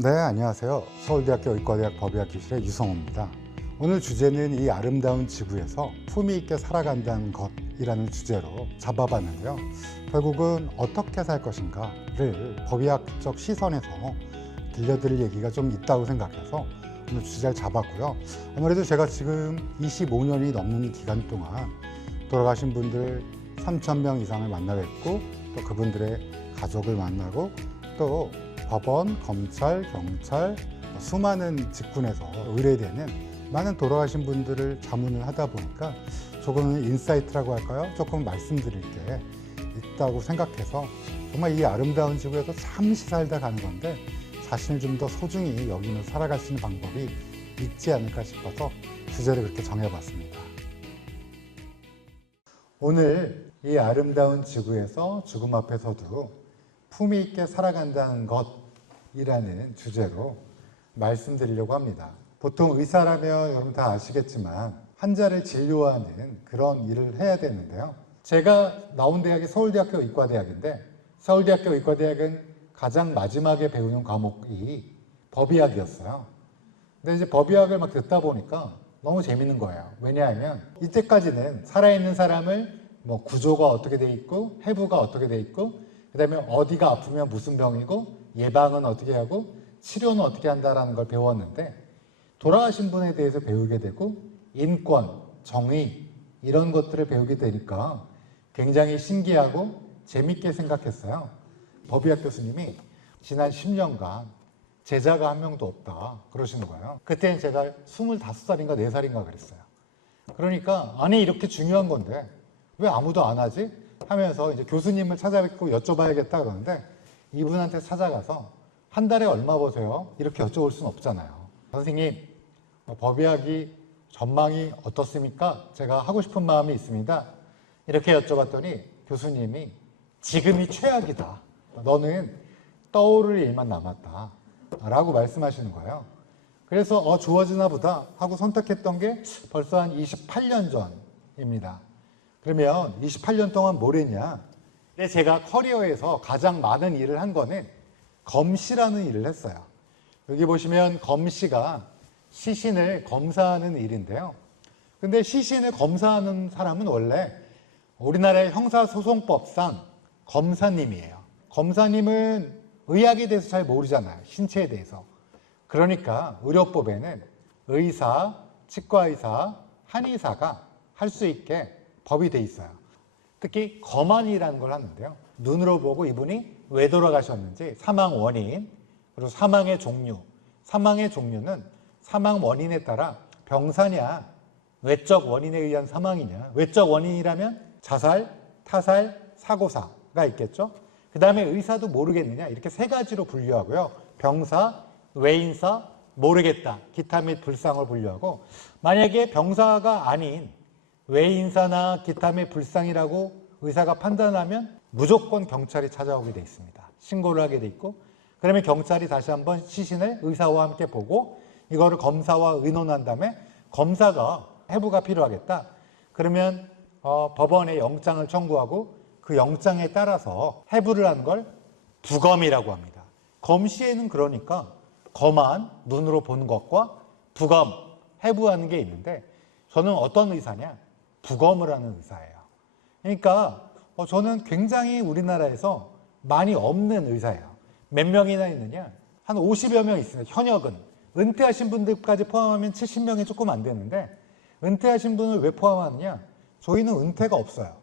네, 안녕하세요. 서울대학교 의과대학 법의학 교실의 유성호입니다. 오늘 주제는 이 아름다운 지구에서 품위 있게 살아간다는 것이라는 주제로 잡아봤는데요. 결국은 어떻게 살 것인가를 법의학적 시선에서 들려드릴 얘기가 좀 있다고 생각해서 오늘 주제를 잡았고요. 아무래도 제가 지금 25년이 넘는 기간 동안 돌아가신 분들 3,000명 이상을 만나뵙고 또 그분들의 가족을 만나고 또 법원, 검찰, 경찰, 수많은 직군에서 의뢰되는 많은 돌아가신 분들을 자문을 하다 보니까 조금은 인사이트라고 할까요? 조금 말씀드릴 게 있다고 생각해서 정말 이 아름다운 지구에서 잠시 살다 가는 건데 자신을 좀 더 소중히 여기며 살아갈 수 있는 방법이 있지 않을까 싶어서 주제를 그렇게 정해봤습니다. 오늘 이 아름다운 지구에서 죽음 앞에서도 품위 있게 살아간다는 것이라는 주제로 말씀드리려고 합니다. 보통 의사라면 여러분 다 아시겠지만 환자를 진료하는 그런 일을 해야 되는데요. 제가 나온 대학이 서울대학교 의과대학인데 서울대학교 의과대학은 가장 마지막에 배우는 과목이 법의학이었어요. 근데 이제 법의학을 막 듣다 보니까 너무 재밌는 거예요. 왜냐하면 이때까지는 살아있는 사람을 뭐 구조가 어떻게 돼 있고 해부가 어떻게 돼 있고 그 다음에 어디가 아프면 무슨 병이고 예방은 어떻게 하고 치료는 어떻게 한다라는 걸 배웠는데 돌아가신 분에 대해서 배우게 되고 인권, 정의 이런 것들을 배우게 되니까 굉장히 신기하고 재밌게 생각했어요. 법의학 교수님이 지난 10년간 제자가 한 명도 없다 그러시는 거예요. 그때는 제가 25살인가 4살인가 그랬어요. 그러니까 아니 이렇게 중요한 건데 왜 아무도 안 하지? 하면서 이제 교수님을 찾아뵙고 여쭤봐야겠다 그러는데 이분한테 찾아가서 한 달에 얼마 버세요? 이렇게 여쭤볼 수는 없잖아요. 선생님, 법의학이 전망이 어떻습니까? 제가 하고 싶은 마음이 있습니다. 이렇게 여쭤봤더니 교수님이 지금이 최악이다. 너는 떠오를 일만 남았다. 라고 말씀하시는 거예요. 그래서 좋아지나 보다 하고 선택했던 게 벌써 한 28년 전입니다. 그러면 28년 동안 뭘 했냐? 근데 제가 커리어에서 가장 많은 일을 한 거는 검시라는 일을 했어요. 여기 보시면 검시가 시신을 검사하는 일인데요. 근데 시신을 검사하는 사람은 원래 우리나라의 형사소송법상 검사님이에요. 검사님은 의학에 대해서 잘 모르잖아요. 신체에 대해서. 그러니까 의료법에는 의사, 치과의사, 한의사가 할 수 있게 법이 돼 있어요. 특히 검안이라는 걸 하는데요. 눈으로 보고 이분이 왜 돌아가셨는지 사망 원인, 그리고 사망의 종류. 사망의 종류는 사망 원인에 따라 병사냐, 외적 원인에 의한 사망이냐. 외적 원인이라면 자살, 타살, 사고사가 있겠죠. 그 다음에 의사도 모르겠느냐. 이렇게 세 가지로 분류하고요. 병사, 외인사, 모르겠다. 기타 및 불상을 분류하고 만약에 병사가 아닌 외인사나 기타 및 불상이라고 의사가 판단하면 무조건 경찰이 찾아오게 돼 있습니다. 신고를 하게 돼 있고 그러면 경찰이 다시 한번 시신을 의사와 함께 보고 이거를 검사와 의논한 다음에 검사가 해부가 필요하겠다. 그러면 법원에 영장을 청구하고 그 영장에 따라서 해부를 한 걸 부검이라고 합니다. 검시에는 그러니까 검안, 눈으로 보는 것과 부검, 해부하는 게 있는데 저는 어떤 의사냐? 부검을 하는 의사예요. 그러니까 저는 굉장히 우리나라에서 많이 없는 의사예요. 몇 명이나 있느냐? 한 50여 명 있습니다. 현역은. 은퇴하신 분들까지 포함하면 70명이 조금 안 되는데 은퇴하신 분을 왜 포함하느냐? 저희는 은퇴가 없어요.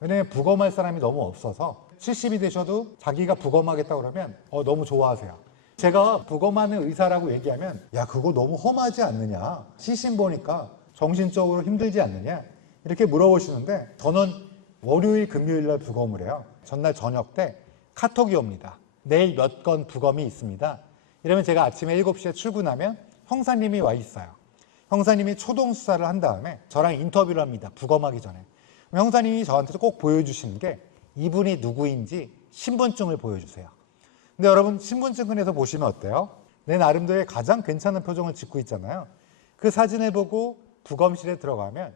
왜냐하면 부검할 사람이 너무 없어서 70이 되셔도 자기가 부검하겠다 그러면 너무 좋아하세요. 제가 부검하는 의사라고 얘기하면 야 그거 너무 험하지 않느냐? 시신 보니까 정신적으로 힘들지 않느냐? 이렇게 물어보시는데 저는 월요일 금요일 날 부검을 해요. 전날 저녁 때 카톡이 옵니다. 내일 몇 건 부검이 있습니다. 이러면 제가 아침에 7시에 출근하면 형사님이 와 있어요. 형사님이 초동 수사를 한 다음에 저랑 인터뷰를 합니다. 부검하기 전에. 형사님이 저한테 꼭 보여주시는 게 이분이 누구인지 신분증을 보여주세요. 근데 여러분 신분증에서 보시면 어때요? 내 나름대로의 가장 괜찮은 표정을 짓고 있잖아요. 그 사진을 보고 부검실에 들어가면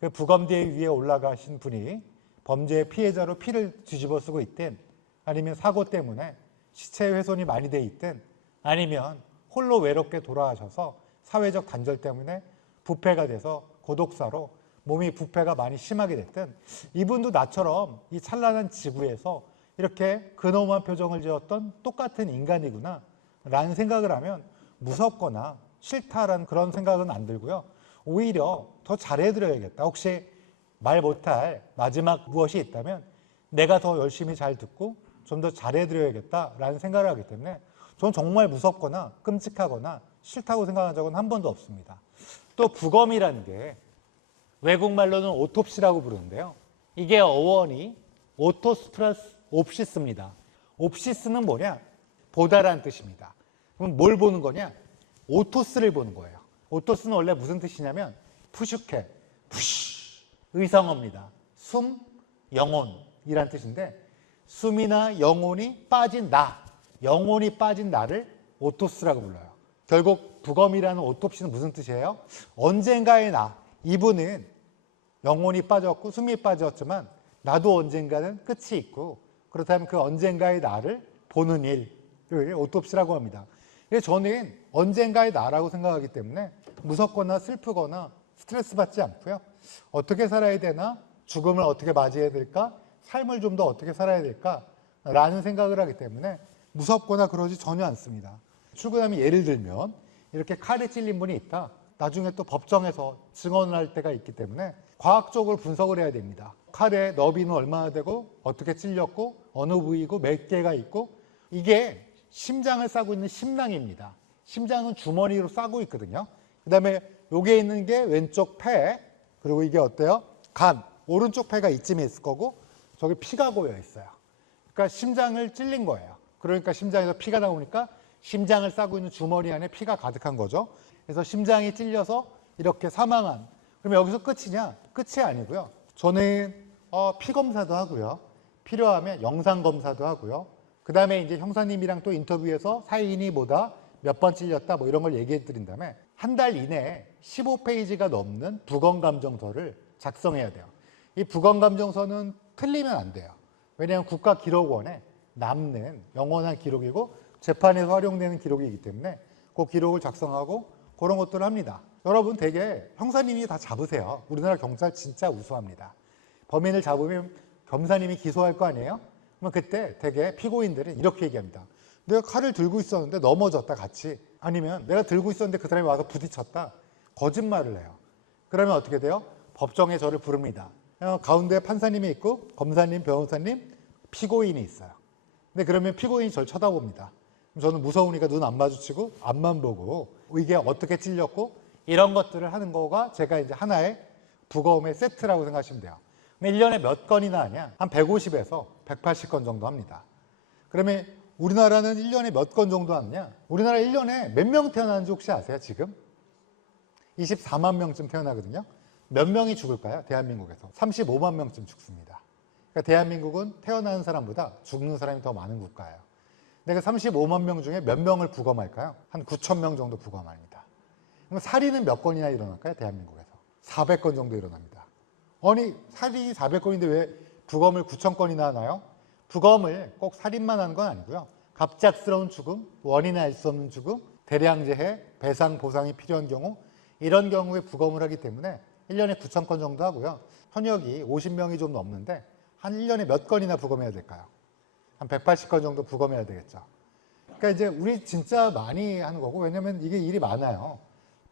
그 부검대 위에 올라가신 분이 범죄의 피해자로 피를 뒤집어 쓰고 있든 아니면 사고 때문에 시체 훼손이 많이 돼 있든 아니면 홀로 외롭게 돌아가셔서 사회적 단절 때문에 부패가 돼서 고독사로 몸이 부패가 많이 심하게 됐든 이분도 나처럼 이 찬란한 지구에서 이렇게 근엄한 표정을 지었던 똑같은 인간이구나 라는 생각을 하면 무섭거나 싫다라는 그런 생각은 안 들고요. 오히려 더 잘해드려야겠다. 혹시 말 못할 마지막 무엇이 있다면 내가 더 열심히 잘 듣고 좀 더 잘해드려야겠다라는 생각을 하기 때문에 저는 정말 무섭거나 끔찍하거나 싫다고 생각한 적은 한 번도 없습니다. 또 부검이라는 게 외국말로는 오톱시라고 부르는데요. 이게 어원이 오토스 플러스 옵시스입니다. 옵시스는 뭐냐? 보다라는 뜻입니다. 그럼 뭘 보는 거냐? 오토스를 보는 거예요. 오토스는 원래 무슨 뜻이냐면 푸슈케, 푸쉬, 의성어입니다. 숨, 영혼이란 뜻인데 숨이나 영혼이 빠진 나, 영혼이 빠진 나를 오토스라고 불러요. 결국 부검이라는 오톱시는 무슨 뜻이에요? 언젠가의 나, 이분은 영혼이 빠졌고 숨이 빠졌지만 나도 언젠가는 끝이 있고 그렇다면 그 언젠가의 나를 보는 일을 오톱시라고 합니다. 그래서 저는 언젠가의 나라고 생각하기 때문에 무섭거나 슬프거나 스트레스 받지 않고요. 어떻게 살아야 되나? 죽음을 어떻게 맞이해야 될까? 삶을 좀 더 어떻게 살아야 될까? 라는 생각을 하기 때문에 무섭거나 그러지 전혀 않습니다. 출근하면 예를 들면 이렇게 칼에 찔린 분이 있다. 나중에 또 법정에서 증언을 할 때가 있기 때문에 과학적으로 분석을 해야 됩니다. 칼의 너비는 얼마나 되고 어떻게 찔렸고 어느 부위고 몇 개가 있고 이게 심장을 싸고 있는 심낭입니다. 심장은 주머니로 싸고 있거든요. 그 다음에 여기에 있는 게 왼쪽 폐 그리고 이게 어때요? 간, 오른쪽 폐가 이쯤에 있을 거고 저기 피가 고여 있어요. 그러니까 심장을 찔린 거예요. 그러니까 심장에서 피가 나오니까 심장을 싸고 있는 주머니 안에 피가 가득한 거죠. 그래서 심장이 찔려서 이렇게 사망한. 그러면 여기서 끝이냐? 끝이 아니고요. 저는 피 검사도 하고요. 필요하면 영상 검사도 하고요. 그 다음에 이제 형사님이랑 또 인터뷰에서 사인이 뭐다, 몇 번 찔렸다, 뭐 이런 걸 얘기해 드린 다음에 한 달 이내에 15페이지가 넘는 부검감정서를 작성해야 돼요. 이 부검감정서는 틀리면 안 돼요. 왜냐하면 국가기록원에 남는 영원한 기록이고 재판에서 활용되는 기록이기 때문에 그 기록을 작성하고 그런 것들을 합니다. 여러분 되게 형사님이 다 잡으세요. 우리나라 경찰 진짜 우수합니다. 범인을 잡으면 검사님이 기소할 거 아니에요? 그럼 그때 되게 피고인들은 이렇게 얘기합니다. 내가 칼을 들고 있었는데 넘어졌다 같이. 아니면 내가 들고 있었는데 그 사람이 와서 부딪혔다. 거짓말을 해요. 그러면 어떻게 돼요? 법정에 저를 부릅니다. 가운데 판사님이 있고 검사님, 변호사님, 피고인이 있어요. 근데 그러면 피고인이 저를 쳐다봅니다. 저는 무서우니까 눈 안 마주치고 앞만 보고 이게 어떻게 찔렸고 이런 것들을 하는 거가 제가 이제 하나의 부검의 세트라고 생각하시면 돼요. 1년에 몇 건이나 하냐? 한 150에서 180건 정도 합니다. 그러면 우리나라는 1년에 몇 건 정도 하느냐? 우리나라 1년에 몇 명 태어나는지 혹시 아세요, 지금? 24만 명쯤 태어나거든요. 몇 명이 죽을까요? 대한민국에서 35만 명쯤 죽습니다. 그러니까 대한민국은 태어나는 사람보다 죽는 사람이 더 많은 국가예요. 내가 35만 명 중에 몇 명을 부검할까요? 한 9천 명 정도 부검합니다. 그럼 살인은 몇 건이나 일어날까요? 대한민국에서 400건 정도 일어납니다. 아니 살인이 400건인데 왜 부검을 9천 건이나 하나요? 부검을 꼭 살인만 하는 건 아니고요. 갑작스러운 죽음, 원인을 알 수 없는 죽음, 대량재해, 배상, 보상이 필요한 경우 이런 경우에 부검을 하기 때문에 1년에 9천 건 정도 하고요. 현역이 50명이 좀 넘는데 한 1년에 몇 건이나 부검해야 될까요? 한 180건 정도 부검해야 되겠죠. 그러니까 이제 우리 진짜 많이 하는 거고 왜냐면 이게 일이 많아요.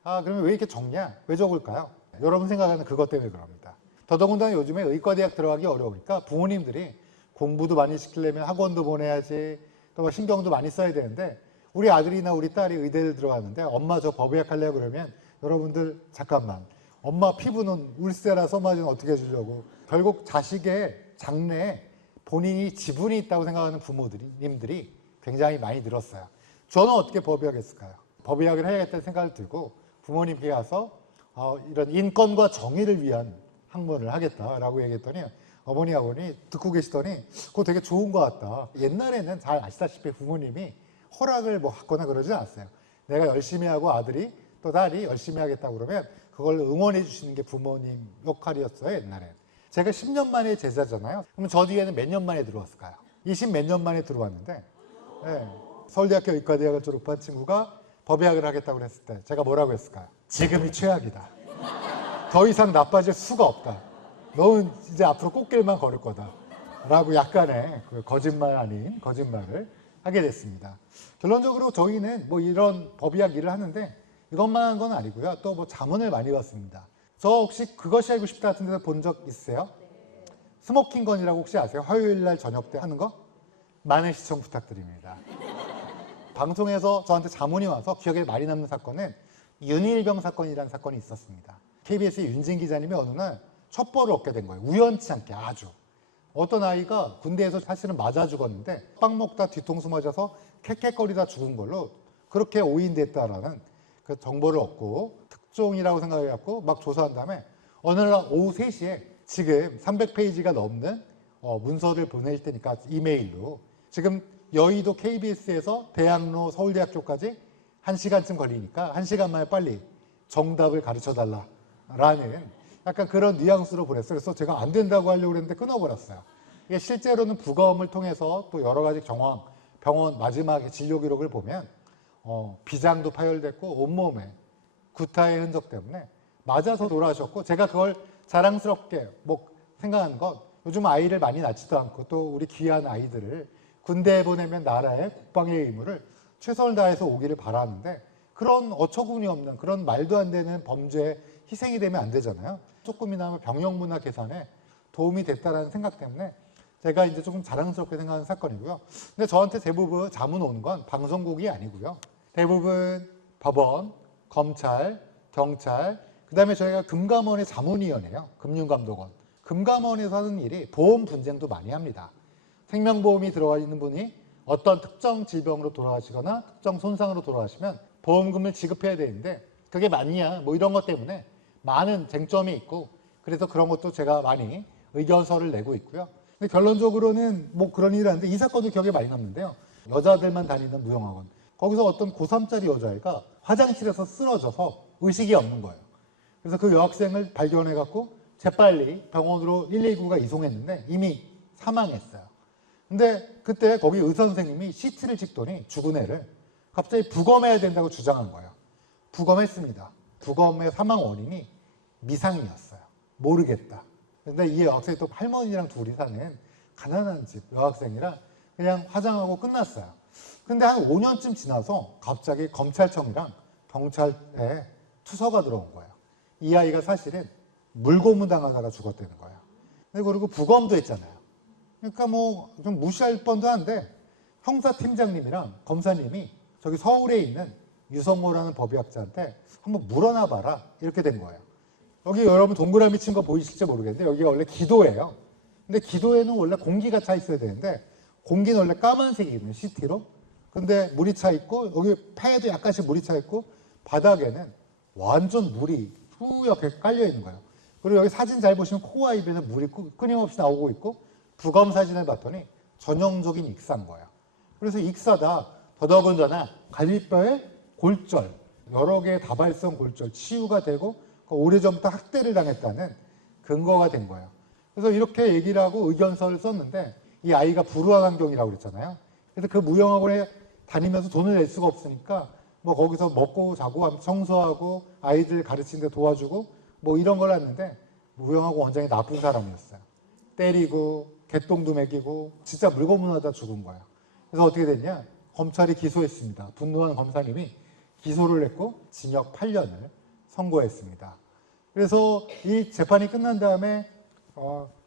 그러면 왜 이렇게 적냐? 왜 적을까요? 여러분 생각하는 그것 때문에 그럽니다. 더더군다나 요즘에 의과대학 들어가기 어려우니까 부모님들이 공부도 많이 시키려면 학원도 보내야지 또 뭐 신경도 많이 써야 되는데 우리 아들이나 우리 딸이 의대를 들어가는데 엄마 저 법의학 하려고 그러면 여러분들 잠깐만 엄마 피부는 울세라 써마지는 어떻게 해주려고 결국 자식의 장래에 본인이 지분이 있다고 생각하는 부모님들이 굉장히 많이 늘었어요. 저는 어떻게 법의학 했을까요? 법의학을 해야겠다는 생각을 들고 부모님께 가서 이런 인권과 정의를 위한 학문을 하겠다라고 얘기했더니 어머니 아버니 듣고 계시더니 그거 되게 좋은 것 같다. 옛날에는 잘 아시다시피 부모님이 허락을 뭐 하거나 그러지 않았어요. 내가 열심히 하고 아들이 또 딸이 열심히 하겠다고 그러면 그걸 응원해 주시는 게 부모님 역할이었어요. 옛날에. 제가 10년 만에 제자잖아요. 그럼 저 뒤에는 몇 년 만에 들어왔을까요? 20 몇 년 만에 들어왔는데 네. 서울대학교 의과대학을 졸업한 친구가 법의학을 하겠다고 했을 때 제가 뭐라고 했을까요? 지금이 최악이다. 더 이상 나빠질 수가 없다. 너는 이제 앞으로 꽃길만 걸을 거다. 라고 약간의 그 거짓말 아닌 거짓말을 하게 됐습니다. 결론적으로 저희는 뭐 이런 법의학 일을 하는데 이것만 한 건 아니고요. 또 뭐 자문을 많이 받습니다. 저 혹시 그것이 알고 싶다 같은 데서 본 적 있으세요? 스모킹건이라고 혹시 아세요? 화요일 날 저녁 때 하는 거? 많은 시청 부탁드립니다. 방송에서 저한테 자문이 와서 기억에 많이 남는 사건은 윤일병 사건이라는 사건이 있었습니다. KBS의 윤진 기자님이 어느 날 첩보를 얻게 된 거예요. 우연치 않게 아주. 어떤 아이가 군대에서 사실은 맞아 죽었는데 빵 먹다 뒤통수 맞아서 캑캑거리다 죽은 걸로 그렇게 오인됐다라는 그 정보를 얻고 특종이라고 생각해갖고 막 조사한 다음에 어느 날 오후 3시에 지금 300페이지가 넘는 문서를 보낼 테니까 이메일로 지금 여의도 KBS에서 대학로 서울대학교까지 1시간쯤 걸리니까 1시간 만에 빨리 정답을 가르쳐달라라는 약간 그런 뉘앙스로 보냈어요. 그래서 제가 안 된다고 하려고 했는데 끊어버렸어요. 이게 실제로는 부검을 통해서 또 여러 가지 경황, 병원 마지막에 진료 기록을 보면 비장도 파열됐고 온몸에 구타의 흔적 때문에 맞아서 돌아가셨고 제가 그걸 자랑스럽게 뭐 생각하는 건 요즘 아이를 많이 낳지도 않고 또 우리 귀한 아이들을 군대에 보내면 나라의 국방의 의무를 최선을 다해서 오기를 바라는데 그런 어처구니 없는 그런 말도 안 되는 범죄에 희생이 되면 안 되잖아요. 조금이나마 병역 문화 개선에 도움이 됐다라는 생각 때문에 제가 이제 조금 자랑스럽게 생각하는 사건이고요. 근데 저한테 대부분 자문 오는 건 방송국이 아니고요. 대부분 법원, 검찰, 경찰, 그 다음에 저희가 금감원의 자문위원회예요. 금융감독원. 금감원에서 하는 일이 보험 분쟁도 많이 합니다. 생명보험이 들어가 있는 분이 어떤 특정 질병으로 돌아가시거나 특정 손상으로 돌아가시면 보험금을 지급해야 되는데 그게 맞냐 뭐 이런 것 때문에 많은 쟁점이 있고 그래서 그런 것도 제가 많이 의견서를 내고 있고요. 근데 결론적으로는 뭐 그런 일을 하는데 이 사건도 기억에 많이 남는데요. 여자들만 다니는 무용학원. 거기서 어떤 고3짜리 여자애가 화장실에서 쓰러져서 의식이 없는 거예요. 그래서 그 여학생을 발견해갖고 재빨리 병원으로 119가 이송했는데 이미 사망했어요. 근데 그때 거기 의사 선생님이 CT를 찍더니 죽은 애를 갑자기 부검해야 된다고 주장한 거예요. 부검했습니다. 부검의 사망 원인이 미상이었어요. 모르겠다. 근데 이 여학생이 또 할머니랑 둘이 사는 가난한 집 여학생이라 그냥 화장하고 끝났어요. 근데 한 5년쯤 지나서 갑자기 검찰청이랑 경찰에 투서가 들어온 거예요. 이 아이가 사실은 물고문 당하다가 죽었다는 거예요. 그리고 부검도 했잖아요. 그러니까 뭐 좀 무시할 뻔도 한데 형사팀장님이랑 검사님이 저기 서울에 있는 유성호라는 법의학자한테 한번 물어나 봐라 이렇게 된 거예요. 여기 여러분 동그라미 친 거 보이실지 모르겠는데 여기가 원래 기도예요. 근데 기도에는 원래 공기가 차 있어야 되는데 공기는 원래 까만색이거든요. CT로. 근데 물이 차 있고 여기 폐에도 약간씩 물이 차 있고 바닥에는 완전 물이 뿌옇게 깔려 있는 거예요. 그리고 여기 사진 잘 보시면 코와 입에는 물이 끊임없이 나오고 있고 부검 사진을 봤더니 전형적인 익사인 거예요. 그래서 익사다 더더군다나 갈비뼈에 골절, 여러 개의 다발성 골절, 치유가 되고 오래전부터 학대를 당했다는 근거가 된 거예요. 그래서 이렇게 얘기를 하고 의견서를 썼는데 이 아이가 불우한 환경이라고 그랬잖아요. 그래서 그 무용학원에 다니면서 돈을 낼 수가 없으니까 뭐 거기서 먹고 자고 청소하고 아이들 가르치는 데 도와주고 뭐 이런 걸 했는데 무용학원 원장이 나쁜 사람이었어요. 때리고 개똥도 먹이고 진짜 물고문하다 죽은 거예요. 그래서 어떻게 됐냐? 검찰이 기소했습니다. 분노한 검사님이 기소를 했고 징역 8년을 선고했습니다. 그래서 이 재판이 끝난 다음에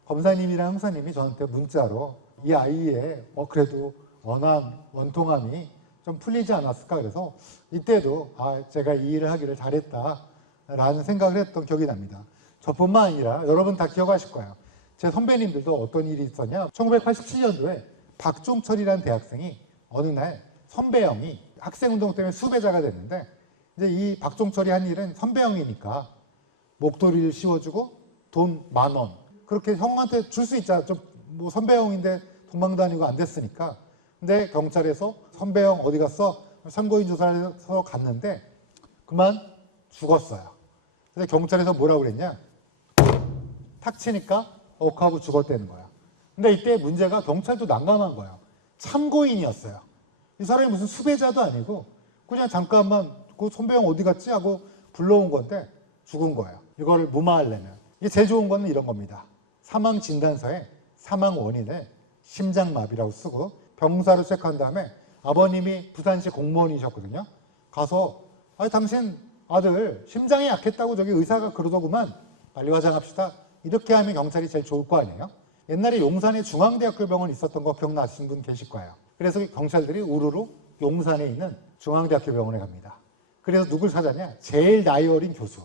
검사님이랑 형사님이 저한테 문자로 이 아이의 그래도 원통함이 좀 풀리지 않았을까. 그래서 이때도 제가 이 일을 하기를 잘했다라는 생각을 했던 기억이 납니다. 저뿐만 아니라 여러분 다 기억하실 거예요. 제 선배님들도 어떤 일이 있었냐. 1987년도에 박종철이라는 대학생이 어느 날 선배형이 학생운동 때문에 수배자가 됐는데 이제 이 박종철이 한 일은 선배형이니까 목도리를 씌워주고 돈 10,000원 그렇게 형한테 줄 수 있잖아. 좀 뭐 선배형인데 도망다니고 안 됐으니까. 근데 경찰에서 선배형 어디 갔어? 참고인 조사를 해서 갔는데 그만 죽었어요. 그래서 경찰에서 뭐라고 그랬냐? 탁 치니까 하고 죽었다는 거야. 근데 이때 문제가 경찰도 난감한 거예요. 참고인이었어요. 이 사람이 무슨 수배자도 아니고 그냥 잠깐만 그 손배영 어디 갔지 하고 불러온 건데 죽은 거예요. 이걸 무마하려면. 이게 제일 좋은 거는 이런 겁니다. 사망 진단서에 사망 원인을 심장마비라고 쓰고 병사로 체크한 다음에 아버님이 부산시 공무원이셨거든요. 가서 당신 아들 심장이 약했다고 저기 의사가 그러더구만 빨리 화장합시다. 이렇게 하면 경찰이 제일 좋을 거 아니에요. 옛날에 용산에 중앙대학교 병원 있었던 거 기억나시는 분 계실 거예요. 그래서 경찰들이 우르르 용산에 있는 중앙대학교 병원에 갑니다. 그래서 누굴 찾았냐? 제일 나이 어린 교수,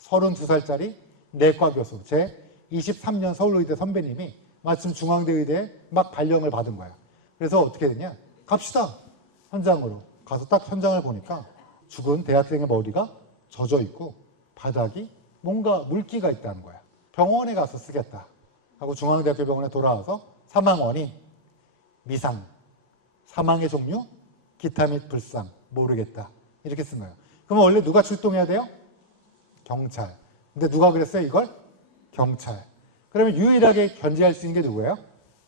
32살짜리 내과 교수, 제 23년 서울의대 선배님이 마침 중앙대 의대에 막 발령을 받은 거예요. 그래서 어떻게 되냐? 갑시다. 현장으로. 가서 딱 현장을 보니까 죽은 대학생의 머리가 젖어 있고 바닥이 뭔가 물기가 있다는 거야. 병원에 가서 쓰겠다 하고 중앙대학교 병원에 돌아와서 사망 원인 미상, 사망의 종류 기타 및 불상 모르겠다 이렇게 쓴 거예요. 그러면 원래 누가 출동해야 돼요? 경찰. 근데 누가 그랬어요 이걸? 경찰. 그러면 유일하게 견제할 수 있는 게 누구예요?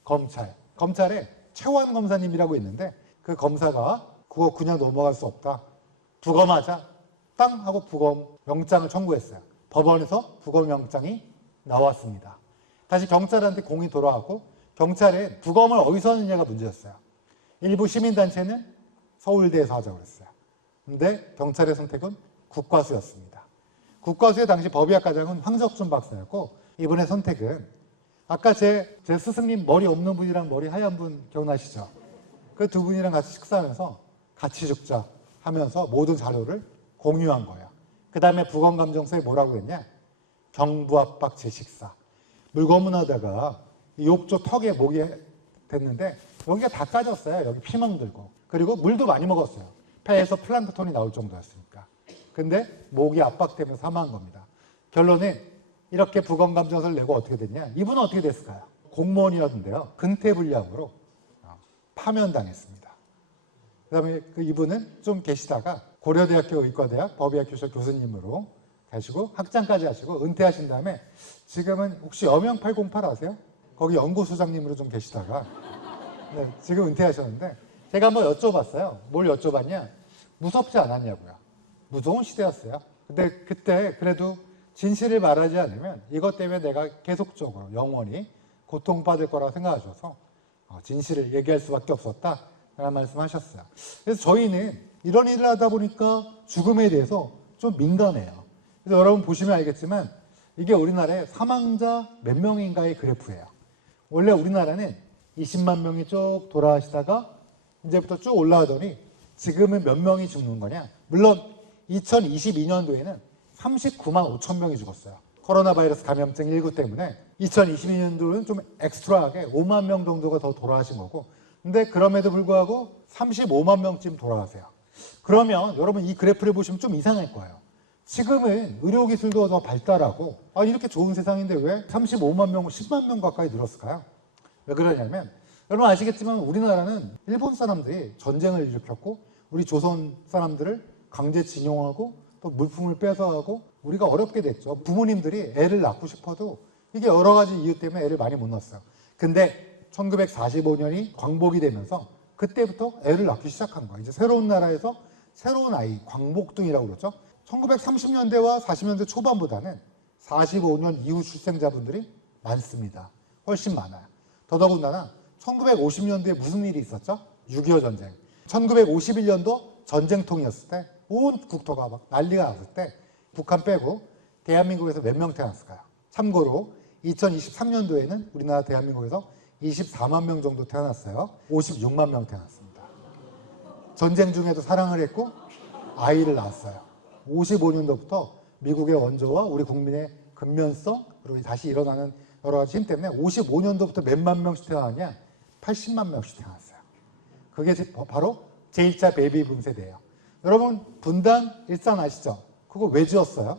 검찰. 검찰에 최원 검사님이라고 있는데 그 검사가 그거 그냥 넘어갈 수 없다. 부검하자. 땅 하고 부검 영장을 청구했어요. 법원에서 부검 영장이 나왔습니다. 다시 경찰한테 공이 돌아왔고 경찰에 부검을 어디서 하느냐가 문제였어요. 일부 시민단체는 서울대에서 하자고 그랬어요. 근데 경찰의 선택은 국과수였습니다. 국과수의 당시 법의학과장은 황석준 박사였고 이분의 선택은 아까 제 스승님 머리 없는 분이랑 머리 하얀 분 기억나시죠? 그 두 분이랑 같이 식사하면서 같이 죽자 하면서 모든 자료를 공유한 거예요. 그 다음에 부검감정서에 뭐라고 했냐? 경부압박 제식사. 물 고문하다가 욕조 턱에 목이 됐는데 여기가 다 까졌어요. 여기 피멍 들고. 그리고 물도 많이 먹었어요. 폐에서 플랑크톤이 나올 정도였으니까. 근데 목이 압박되면서 사망한 겁니다. 결론은 이렇게 부검감정서를 내고 어떻게 됐냐? 이분은 어떻게 됐을까요? 공무원이었는데요. 근태불량으로 파면당했습니다. 그 다음에 이분은 좀 계시다가 고려대학교 의과대학 법의학교실 교수님으로 가시고 학장까지 하시고 은퇴하신 다음에 지금은 혹시 여명 808 아세요? 거기 연구소장님으로 좀 계시다가 네, 지금 은퇴하셨는데 제가 한번 여쭤봤어요. 뭘 여쭤봤냐? 무섭지 않았냐고요. 무서운 시대였어요. 근데 그때 그래도 진실을 말하지 않으면 이것 때문에 내가 계속적으로 영원히 고통받을 거라고 생각하셔서 진실을 얘기할 수밖에 없었다 라는 말씀하셨어요. 그래서 저희는 이런 일을 하다 보니까 죽음에 대해서 좀 민감해요. 그래서 여러분 보시면 알겠지만 이게 우리나라의 사망자 몇 명인가의 그래프예요. 원래 우리나라는 20만 명이 쭉 돌아가시다가 이제부터 쭉 올라가더니 지금은 몇 명이 죽는 거냐? 물론 2022년도에는 39만 5천 명이 죽었어요. 코로나 바이러스 감염증 19 때문에 2022년도는 좀 엑스트라하게 5만 명 정도가 더 돌아가신 거고 근데 그럼에도 불구하고 35만 명쯤 돌아가세요. 그러면 여러분 이 그래프를 보시면 좀 이상할 거예요. 지금은 의료기술도 더 발달하고 이렇게 좋은 세상인데 왜 35만 명, 10만 명 가까이 늘었을까요? 왜 그러냐면 여러분 아시겠지만 우리나라는 일본 사람들이 전쟁을 일으켰고 우리 조선 사람들을 강제징용하고 또 물품을 뺏어가고 우리가 어렵게 됐죠. 부모님들이 애를 낳고 싶어도 이게 여러 가지 이유 때문에 애를 많이 못 낳았어요. 근데 1945년이 광복이 되면서 그때부터 애를 낳기 시작한 거예요. 이제 새로운 나라에서 새로운 아이, 광복둥이라고 그러죠. 1930년대와 40년대 초반보다는 45년 이후 출생자분들이 많습니다. 훨씬 많아요. 더더군다나 1950년대에 무슨 일이 있었죠? 6.25 전쟁. 1951년도 전쟁통이었을 때 온 국토가 막 난리가 났을 때 북한 빼고 대한민국에서 몇 명 태어났을까요? 참고로 2023년도에는 우리나라 대한민국에서 24만 명 정도 태어났어요. 56만 명 태어났습니다. 전쟁 중에도 사랑을 했고 아이를 낳았어요. 55년도부터 미국의 원조와 우리 국민의 근면성 그리고 다시 일어나는 여러 가지 힘 때문에 55년도부터 몇만 명씩 태어났냐? 80만 명씩 태어났어요. 그게 바로 제1차 베이비붐 세대예요. 여러분 분당 일산 아시죠? 그거 왜 지었어요?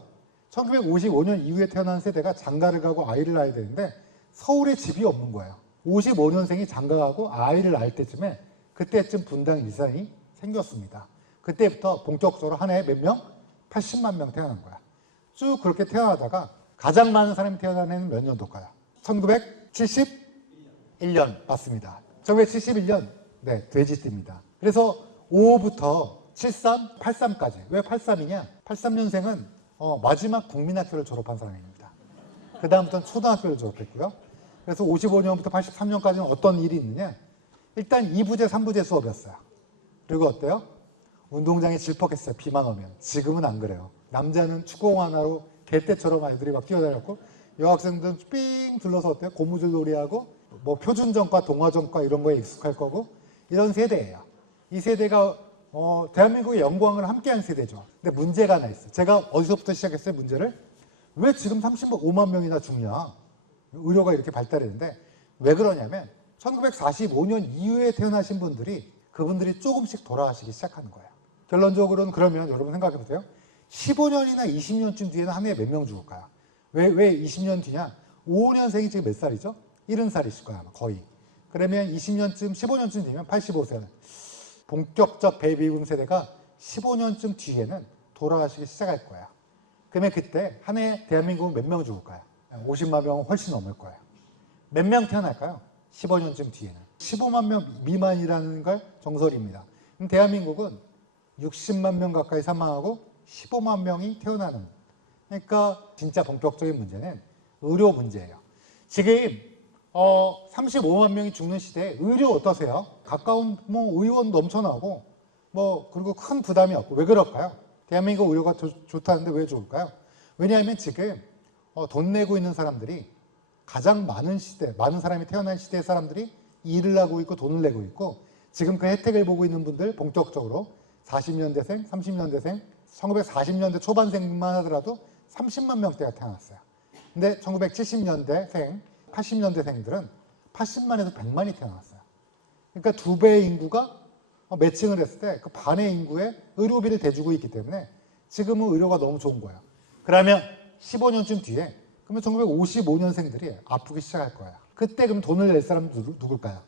1955년 이후에 태어난 세대가 장가를 가고 아이를 낳아야 되는데 서울에 집이 없는 거예요. 55년생이 장가가고 아이를 낳을 때쯤에 그때쯤 분당 일산이 생겼습니다. 그때부터 본격적으로 한 해에 몇 명? 80만 명 태어난 거야. 쭉 그렇게 태어나다가 가장 많은 사람이 태어난 해는 몇 년도일까요? 1971년 맞습니다. 1971년 네, 돼지띠입니다. 그래서 55부터 73, 83까지. 왜 83이냐? 83년생은 마지막 국민학교를 졸업한 사람입니다. 그 다음부터는 초등학교를 졸업했고요. 그래서 55년부터 83년까지는 어떤 일이 있느냐? 일단 2부제, 3부제 수업이었어요. 그리고 어때요? 운동장이 질퍽했어요. 비만 오면. 지금은 안 그래요. 남자는 축구공 하나로 개떼처럼 아이들이 막 뛰어다녔고 여학생들은 삥 둘러서 어때요? 고무줄 놀이하고 뭐 표준전과 동화전과 이런 거에 익숙할 거고 이런 세대예요. 이 세대가 대한민국의 영광을 함께한 세대죠. 근데 문제가 하나 있어요. 제가 어디서부터 시작했어요? 문제를. 왜 지금 35만 명이나 죽냐? 의료가 이렇게 발달했는데 왜 그러냐면 1945년 이후에 태어나신 분들이 그분들이 조금씩 돌아가시기 시작하는 거예요. 결론적으로는 그러면 여러분 생각해 보세요. 15년이나 20년쯤 뒤에는 한 해에 몇 명 죽을까요? 왜 20년 뒤냐? 55년생이 지금 몇 살이죠? 70살이실 거야 아마 거의. 그러면 20년쯤 15년쯤 되면 85세는 본격적 베이비붐 세대가 15년쯤 뒤에는 돌아가시기 시작할 거예요. 그러면 그때 한 해에 대한민국은 몇 명 죽을까요? 50만 명은 훨씬 넘을 거예요. 몇 명 태어날까요? 15년쯤 뒤에는. 15만 명 미만이라는 걸 정설입니다. 그럼 대한민국은 60만 명 가까이 사망하고 15만 명이 태어나는. 그러니까 진짜 본격적인 문제는 의료 문제예요. 지금 35만 명이 죽는 시대에 의료 어떠세요? 가까운 의원 넘쳐나고 그리고 큰 부담이 없고. 왜 그럴까요? 대한민국 의료가 좋다는데 왜 좋을까요? 왜냐하면 지금 돈 내고 있는 사람들이 가장 많은 시대, 많은 사람이 태어난 시대의 사람들이 일을 하고 있고 돈을 내고 있고 지금 그 혜택을 보고 있는 분들 본격적으로 40년대생, 30년대생, 1940년대 초반생만 하더라도 30만 명대가 태어났어요. 근데 1970년대생, 80년대생들은 80만에서 100만이 태어났어요. 그러니까 2배의 인구가 매칭을 했을 때 그 반의 인구에 의료비를 대주고 있기 때문에 지금은 의료가 너무 좋은 거예요. 그러면 15년쯤 뒤에 그러면 1955년생들이 아프기 시작할 거예요. 그때 그럼 돈을 낼 사람은 누굴까요?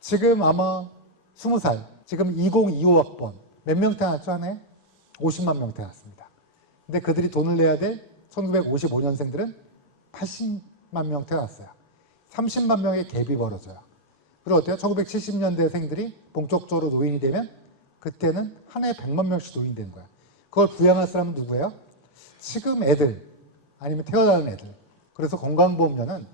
지금 아마 20살, 지금 2025학번 몇 명 태어났죠? 한 해? 50만 명 태어났습니다. 근데 그들이 돈을 내야 될 1955년생들은 80만 명 태어났어요. 30만 명의 갭이 벌어져요. 그리고 어때요? 1970년대생들이 본격적으로 노인이 되면 그때는 한 해에 100만 명씩 노인이 되는 거야. 그걸 부양할 사람은 누구예요? 지금 애들 아니면 태어나는 애들. 그래서 건강보험료는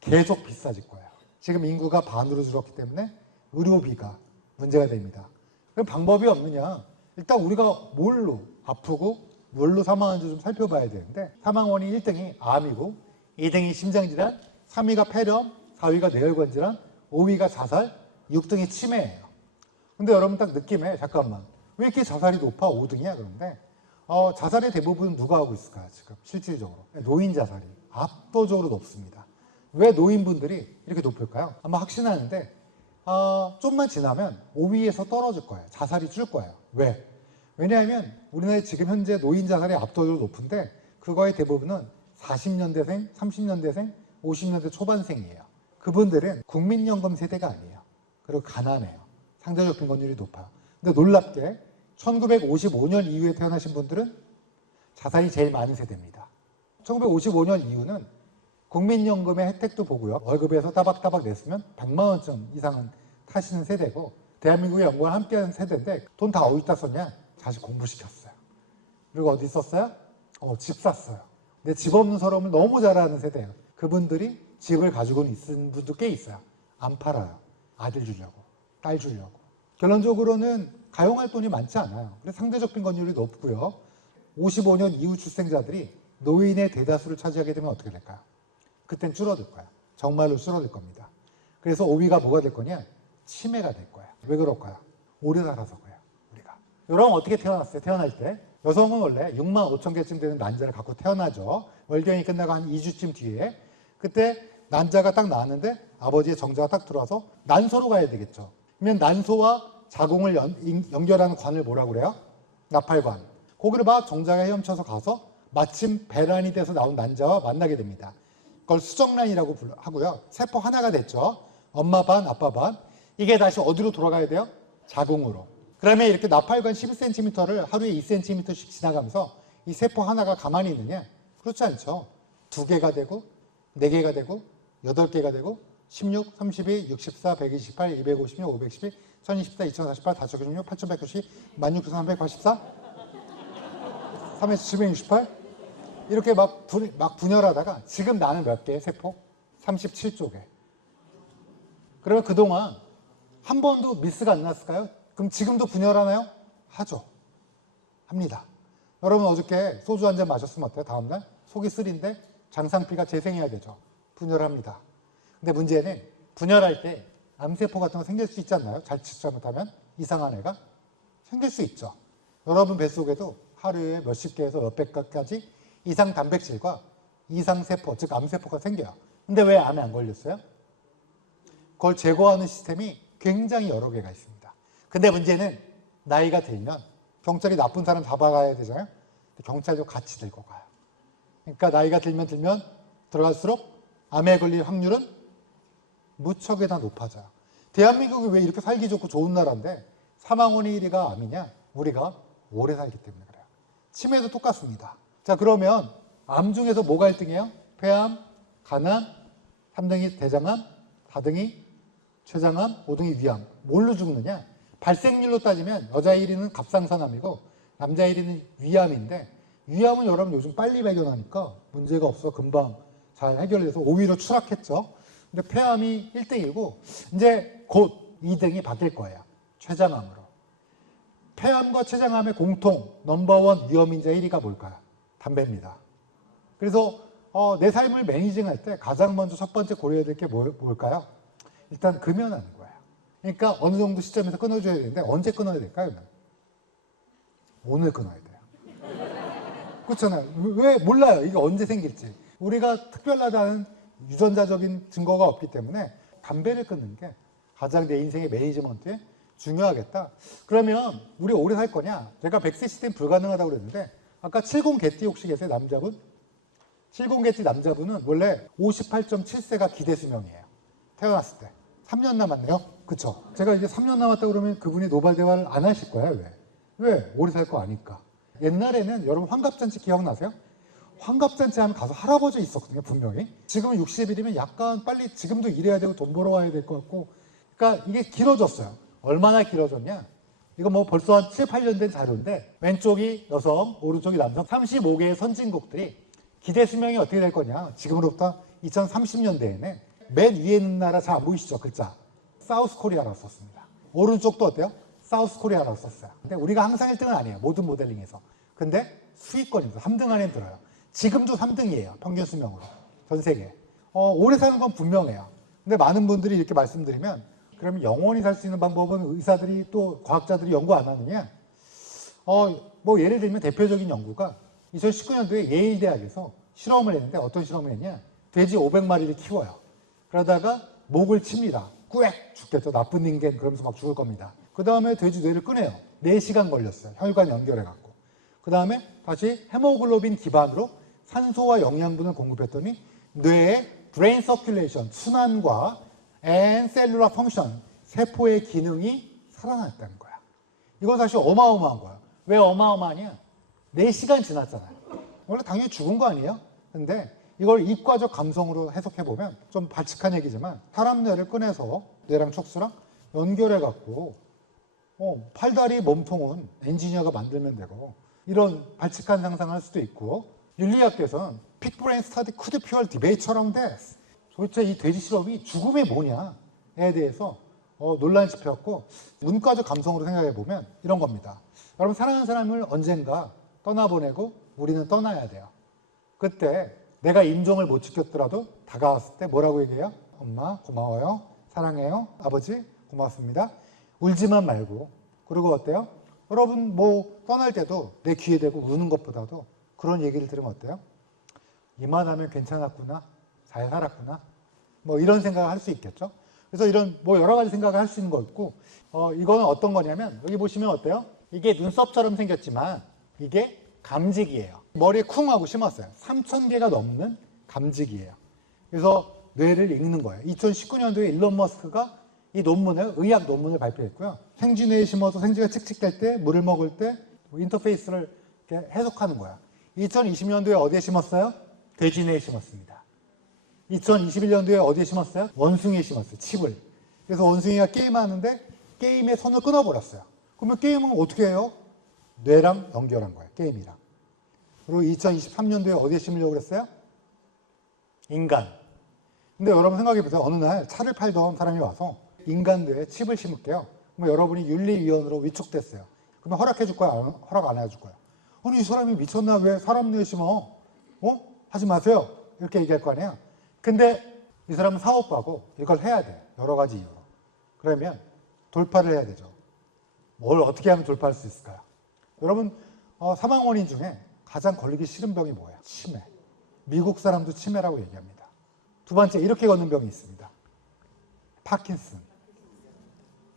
계속 비싸질 거예요. 지금 인구가 반으로 줄었기 때문에 의료비가 문제가 됩니다. 그럼 방법이 없느냐? 일단 우리가 뭘로 아프고 뭘로 사망하는지 좀 살펴봐야 되는데 사망 원인 1등이 암이고 2등이 심장질환, 3위가 폐렴, 4위가 뇌혈관 질환, 5위가 자살, 6등이 치매예요. 근데 여러분 딱 느낌에 잠깐만 왜 이렇게 자살이 높아? 5등이야 그런데 자살의 대부분은 누가 하고 있을까요? 지금 실질적으로 노인 자살이 압도적으로 높습니다. 왜 노인분들이 이렇게 높을까요? 아마 확신하는데 좀만 지나면 5위에서 떨어질 거예요. 자살이 줄 거예요. 왜? 왜냐하면 우리나라에 지금 현재 노인 자살이 압도적으로 높은데 그거의 대부분은 40년대생, 30년대생, 50년대 초반생이에요. 그분들은 국민연금 세대가 아니에요. 그리고 가난해요. 상대적 빈곤율이 높아요. 근데 놀랍게 1955년 이후에 태어나신 분들은 자살이 제일 많은 세대입니다. 1955년 이후는 국민연금의 혜택도 보고요. 월급에서 따박따박 냈으면 100만 원쯤 이상은 타시는 세대고 대한민국의 영광을 함께하는 세대인데 돈 다 어디다 썼냐? 자식 공부시켰어요. 그리고 어디 썼어요? 집 샀어요. 근데 집 없는 서러움을 너무 잘하는 세대예요. 그분들이 집을 가지고 있는 분도 꽤 있어요. 안 팔아요. 아들 주려고, 딸 주려고. 결론적으로는 가용할 돈이 많지 않아요. 그래서 상대적 빈곤율이 높고요. 55년 이후 출생자들이 노인의 대다수를 차지하게 되면 어떻게 될까요? 그땐 줄어들 거야. 정말로 줄어들 겁니다. 그래서 5위가 뭐가 될 거냐? 치매가 될 거야. 왜 그럴까요? 오래 살아서 그래요. 우리가. 여러분 어떻게 태어났어요? 태어날 때? 여성은 원래 6만 5천 개쯤 되는 난자를 갖고 태어나죠. 월경이 끝나고 한 2주쯤 뒤에. 그때 난자가 딱 나왔는데 아버지의 정자가 딱 들어와서 난소로 가야 되겠죠. 그러면 난소와 자궁을 연결하는 관을 뭐라고 그래요? 나팔관. 거기를 막 정자가 헤엄쳐서 가서 마침 배란이 돼서 나온 난자와 만나게 됩니다. 그걸 수정란이라고 하고요. 세포 하나가 됐죠. 엄마 반, 아빠 반. 이게 다시 어디로 돌아가야 돼요? 자궁으로. 그러면 이렇게 나팔관 11cm를 하루에 2cm씩 지나가면서 이 세포 하나가 가만히 있느냐? 그렇지 않죠. 2개가 되고 4개가 되고 8개가 되고 16, 32, 64, 128, 256, 512, 1024, 2048, 4,916, 8,190, 16,384, 3에서 768 이렇게 막 분열하다가 지금 나는 몇 개? 세포? 37조 개. 그러면 그동안 한 번도 미스가 안 났을까요? 그럼 지금도 분열하나요? 하죠. 합니다. 여러분 어저께 소주 한 잔 마셨으면 어때요? 다음날 속이 쓰린데 장상피가 재생해야 되죠. 분열합니다. 근데 문제는 분열할 때 암세포 같은 거 생길 수 있지 않나요? 자칫 잘못하면 이상한 애가 생길 수 있죠. 여러분 뱃속에도 하루에 몇십 개에서 몇백 가지 이상 단백질과 이상 세포, 즉 암세포가 생겨요. 근데 왜 암에 안 걸렸어요? 그걸 제거하는 시스템이 굉장히 여러 개가 있습니다. 근데 문제는 나이가 들면 경찰이 나쁜 사람 잡아가야 되잖아요. 경찰도 같이 들고 가요. 그러니까 나이가 들면 들어갈수록 암에 걸릴 확률은 무척이나 높아져요. 대한민국이 왜 이렇게 살기 좋고 좋은 나라인데 사망원의 1위가 암이냐? 우리가 오래 살기 때문에 그래요. 치매도 똑같습니다. 자, 그러면 암 중에서 뭐가 1등이에요? 폐암, 간암, 3등이 대장암, 4등이 췌장암, 5등이 위암. 뭘로 죽느냐? 발생률로 따지면 여자 1위는 갑상선암이고 남자 1위는 위암인데 위암은 여러분 요즘 빨리 발견하니까 문제가 없어 금방 잘 해결돼서 오히려 추락했죠. 근데 폐암이 1등이고 이제 곧 2등이 바뀔 거예요. 췌장암으로. 폐암과 췌장암의 공통 넘버원 위험인자 1위가 뭘까요? 담배입니다. 그래서 내 삶을 매니징할 때 가장 먼저 첫 번째 고려해야 될 게 뭘까요? 일단 금연하는 거예요. 그러니까 어느 정도 시점에서 끊어줘야 되는데 언제 끊어야 될까요? 오늘 끊어야 돼요. 그렇잖아요. 왜 몰라요. 이게 언제 생길지. 우리가 특별하다는 유전자적인 증거가 없기 때문에 담배를 끊는 게 가장 내 인생의 매니지먼트에 중요하겠다. 그러면 우리 오래 살 거냐? 제가 100세 시대는 불가능하다고 그랬는데 아까 70개띠 혹시 계세요? 남자분? 70개띠 남자분은 원래 58.7세가 기대 수명이에요. 태어났을 때. 3년 남았네요. 그쵸? 제가 이제 3년 남았다 그러면 그분이 노발 대화를 안 하실 거예요. 왜? 오래 살 거 아니까. 옛날에는 여러분 환갑잔치 기억나세요? 환갑잔치 하면 가서 할아버지 있었거든요. 분명히. 지금은 60일이면 약간 빨리 지금도 일해야 되고 돈 벌어 와야 될 것 같고 그러니까 이게 길어졌어요. 얼마나 길어졌냐? 이거 뭐 벌써 한 7, 8년 된 자료인데 왼쪽이 여성, 오른쪽이 남성 35개의 선진국들이 기대 수명이 어떻게 될 거냐? 지금으로부터 2030년대에는 맨 위에 있는 나라 잘 안 보이시죠? 글자. 사우스 코리아라고 썼습니다. 오른쪽도 어때요? 사우스 코리아라고 썼어요. 근데 우리가 항상 1등은 아니에요. 모든 모델링에서. 근데 수익권입니다. 3등 안에 들어요. 지금도 3등이에요. 평균 수명으로. 전 세계. 오래 사는 건 분명해요. 근데 많은 분들이 이렇게 말씀드리면 그러면 영원히 살 수 있는 방법은 의사들이 또 과학자들이 연구 안 하느냐? 뭐 예를 들면 대표적인 연구가 2019년도에 예일 대학에서 실험을 했는데 어떤 실험을 했냐? 돼지 500마리를 키워요. 그러다가 목을 칩니다. 꾸액 죽겠죠. 나쁜 인간 그러면서 막 죽을 겁니다. 그 다음에 돼지 뇌를 꺼내요. 4시간 걸렸어요. 혈관 연결해갖고. 그 다음에 다시 헤모글로빈 기반으로 산소와 영양분을 공급했더니 뇌의 브레인 서큘레이션, 순환과 and 셀룰라 펑션, 세포의 기능이 살아났다는 거야. 이건 사실 어마어마한 거야. 왜 어마어마하냐? 4시간 지났잖아요. 원래 당연히 죽은 거 아니에요? 근데 이걸 이과적 감성으로 해석해보면 좀 발칙한 얘기지만 사람 뇌를 꺼내서 뇌랑 척수랑 연결해갖고 팔다리 몸통은 엔지니어가 만들면 되고 이런 발칙한 상상을 할 수도 있고 윤리학계에서는 Pig brain study could fuel debate around death. 도대체 이 돼지 실험이 죽음이 뭐냐에 대해서 논란이 짚혔고 문과적 감성으로 생각해보면 이런 겁니다. 여러분 사랑하는 사람을 언젠가 떠나보내고 우리는 떠나야 돼요. 그때 내가 임종을 못 지켰더라도 다가왔을 때 뭐라고 얘기해요? 엄마 고마워요. 사랑해요. 아버지 고맙습니다. 울지만 말고. 그리고 어때요? 여러분 뭐 떠날 때도 내 귀에 대고 우는 것보다도 그런 얘기를 들으면 어때요? 이만하면 괜찮았구나. 잘 살았구나. 뭐 이런 생각을 할 수 있겠죠. 그래서 이런 뭐 여러 가지 생각을 할 수 있는 거 있고 이거는 어떤 거냐면 여기 보시면 어때요? 이게 눈썹처럼 생겼지만 이게 감직이에요. 머리에 쿵 하고 심었어요. 3,000개가 넘는 감직이에요. 그래서 뇌를 읽는 거예요. 2019년도에 일론 머스크가 이 논문을 의학 논문을 발표했고요. 생쥐뇌에 심어서 생쥐가 칙칙댈 때 물을 먹을 때 인터페이스를 이렇게 해석하는 거야. 2020년도에 어디에 심었어요? 돼지뇌에 심었습니다. 2021년도에 어디에 심었어요? 원숭이에 심었어요. 칩을. 그래서 원숭이가 게임하는데 게임에 손을 끊어버렸어요. 그러면 게임은 어떻게 해요? 뇌랑 연결한 거예요. 게임이랑. 그리고 2023년도에 어디에 심으려고 그랬어요? 인간. 근데 여러분 생각해 보세요. 어느 날 차를 팔던 사람이 와서 인간 뇌에 칩을 심을게요. 그럼 여러분이 윤리위원으로 위촉됐어요. 그러면 허락해 줄 거야? 허락 안 해줄 거야? 아니 이 사람이 미쳤나? 왜 사람 뇌에 심어? 하지 마세요. 이렇게 얘기할 거 아니에요. 근데 이 사람은 사업가고 이걸 해야 돼. 여러 가지 이유로. 그러면 돌파를 해야 되죠. 뭘 어떻게 하면 돌파할 수 있을까요? 여러분 사망 원인 중에 가장 걸리기 싫은 병이 뭐예요? 치매. 미국 사람도 치매라고 얘기합니다. 두 번째, 이렇게 걷는 병이 있습니다. 파킨슨.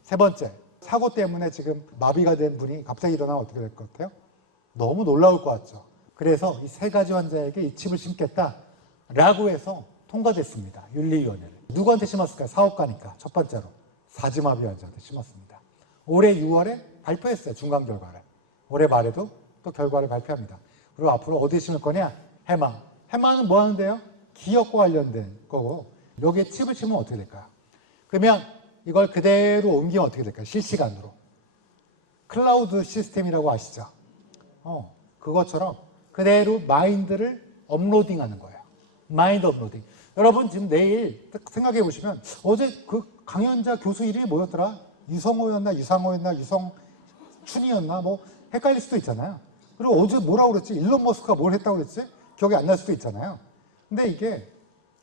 세 번째, 사고 때문에 지금 마비가 된 분이 갑자기 일어나면 어떻게 될 것 같아요? 너무 놀라울 것 같죠. 그래서 이 세 가지 환자에게 이 칩을 심겠다라고 해서 통과됐습니다. 윤리위원회를. 누구한테 심었을까요? 사업가니까. 첫 번째로 사지마비 환자한테 심었습니다. 올해 6월에 발표했어요. 중간 결과를. 올해 말에도 또 결과를 발표합니다. 그리고 앞으로 어디에 심을 거냐? 해마. 해마는 뭐 하는데요? 기업과 관련된 거고 여기에 칩을 심으면 어떻게 될까요? 그러면 이걸 그대로 옮기면 어떻게 될까요? 실시간으로. 클라우드 시스템이라고 아시죠? 그것처럼 그대로 마인드를 업로딩하는 거예요. 마인드 업로딩. 여러분 지금 내일 생각해 보시면 어제 그 강연자 교수 이름이 뭐였더라? 유성호였나 유상호였나 유성춘이었나 뭐 헷갈릴 수도 있잖아요. 그리고 어제 뭐라고 그랬지? 일론 머스크가 뭘 했다고 그랬지? 기억이 안 날 수도 있잖아요. 근데 이게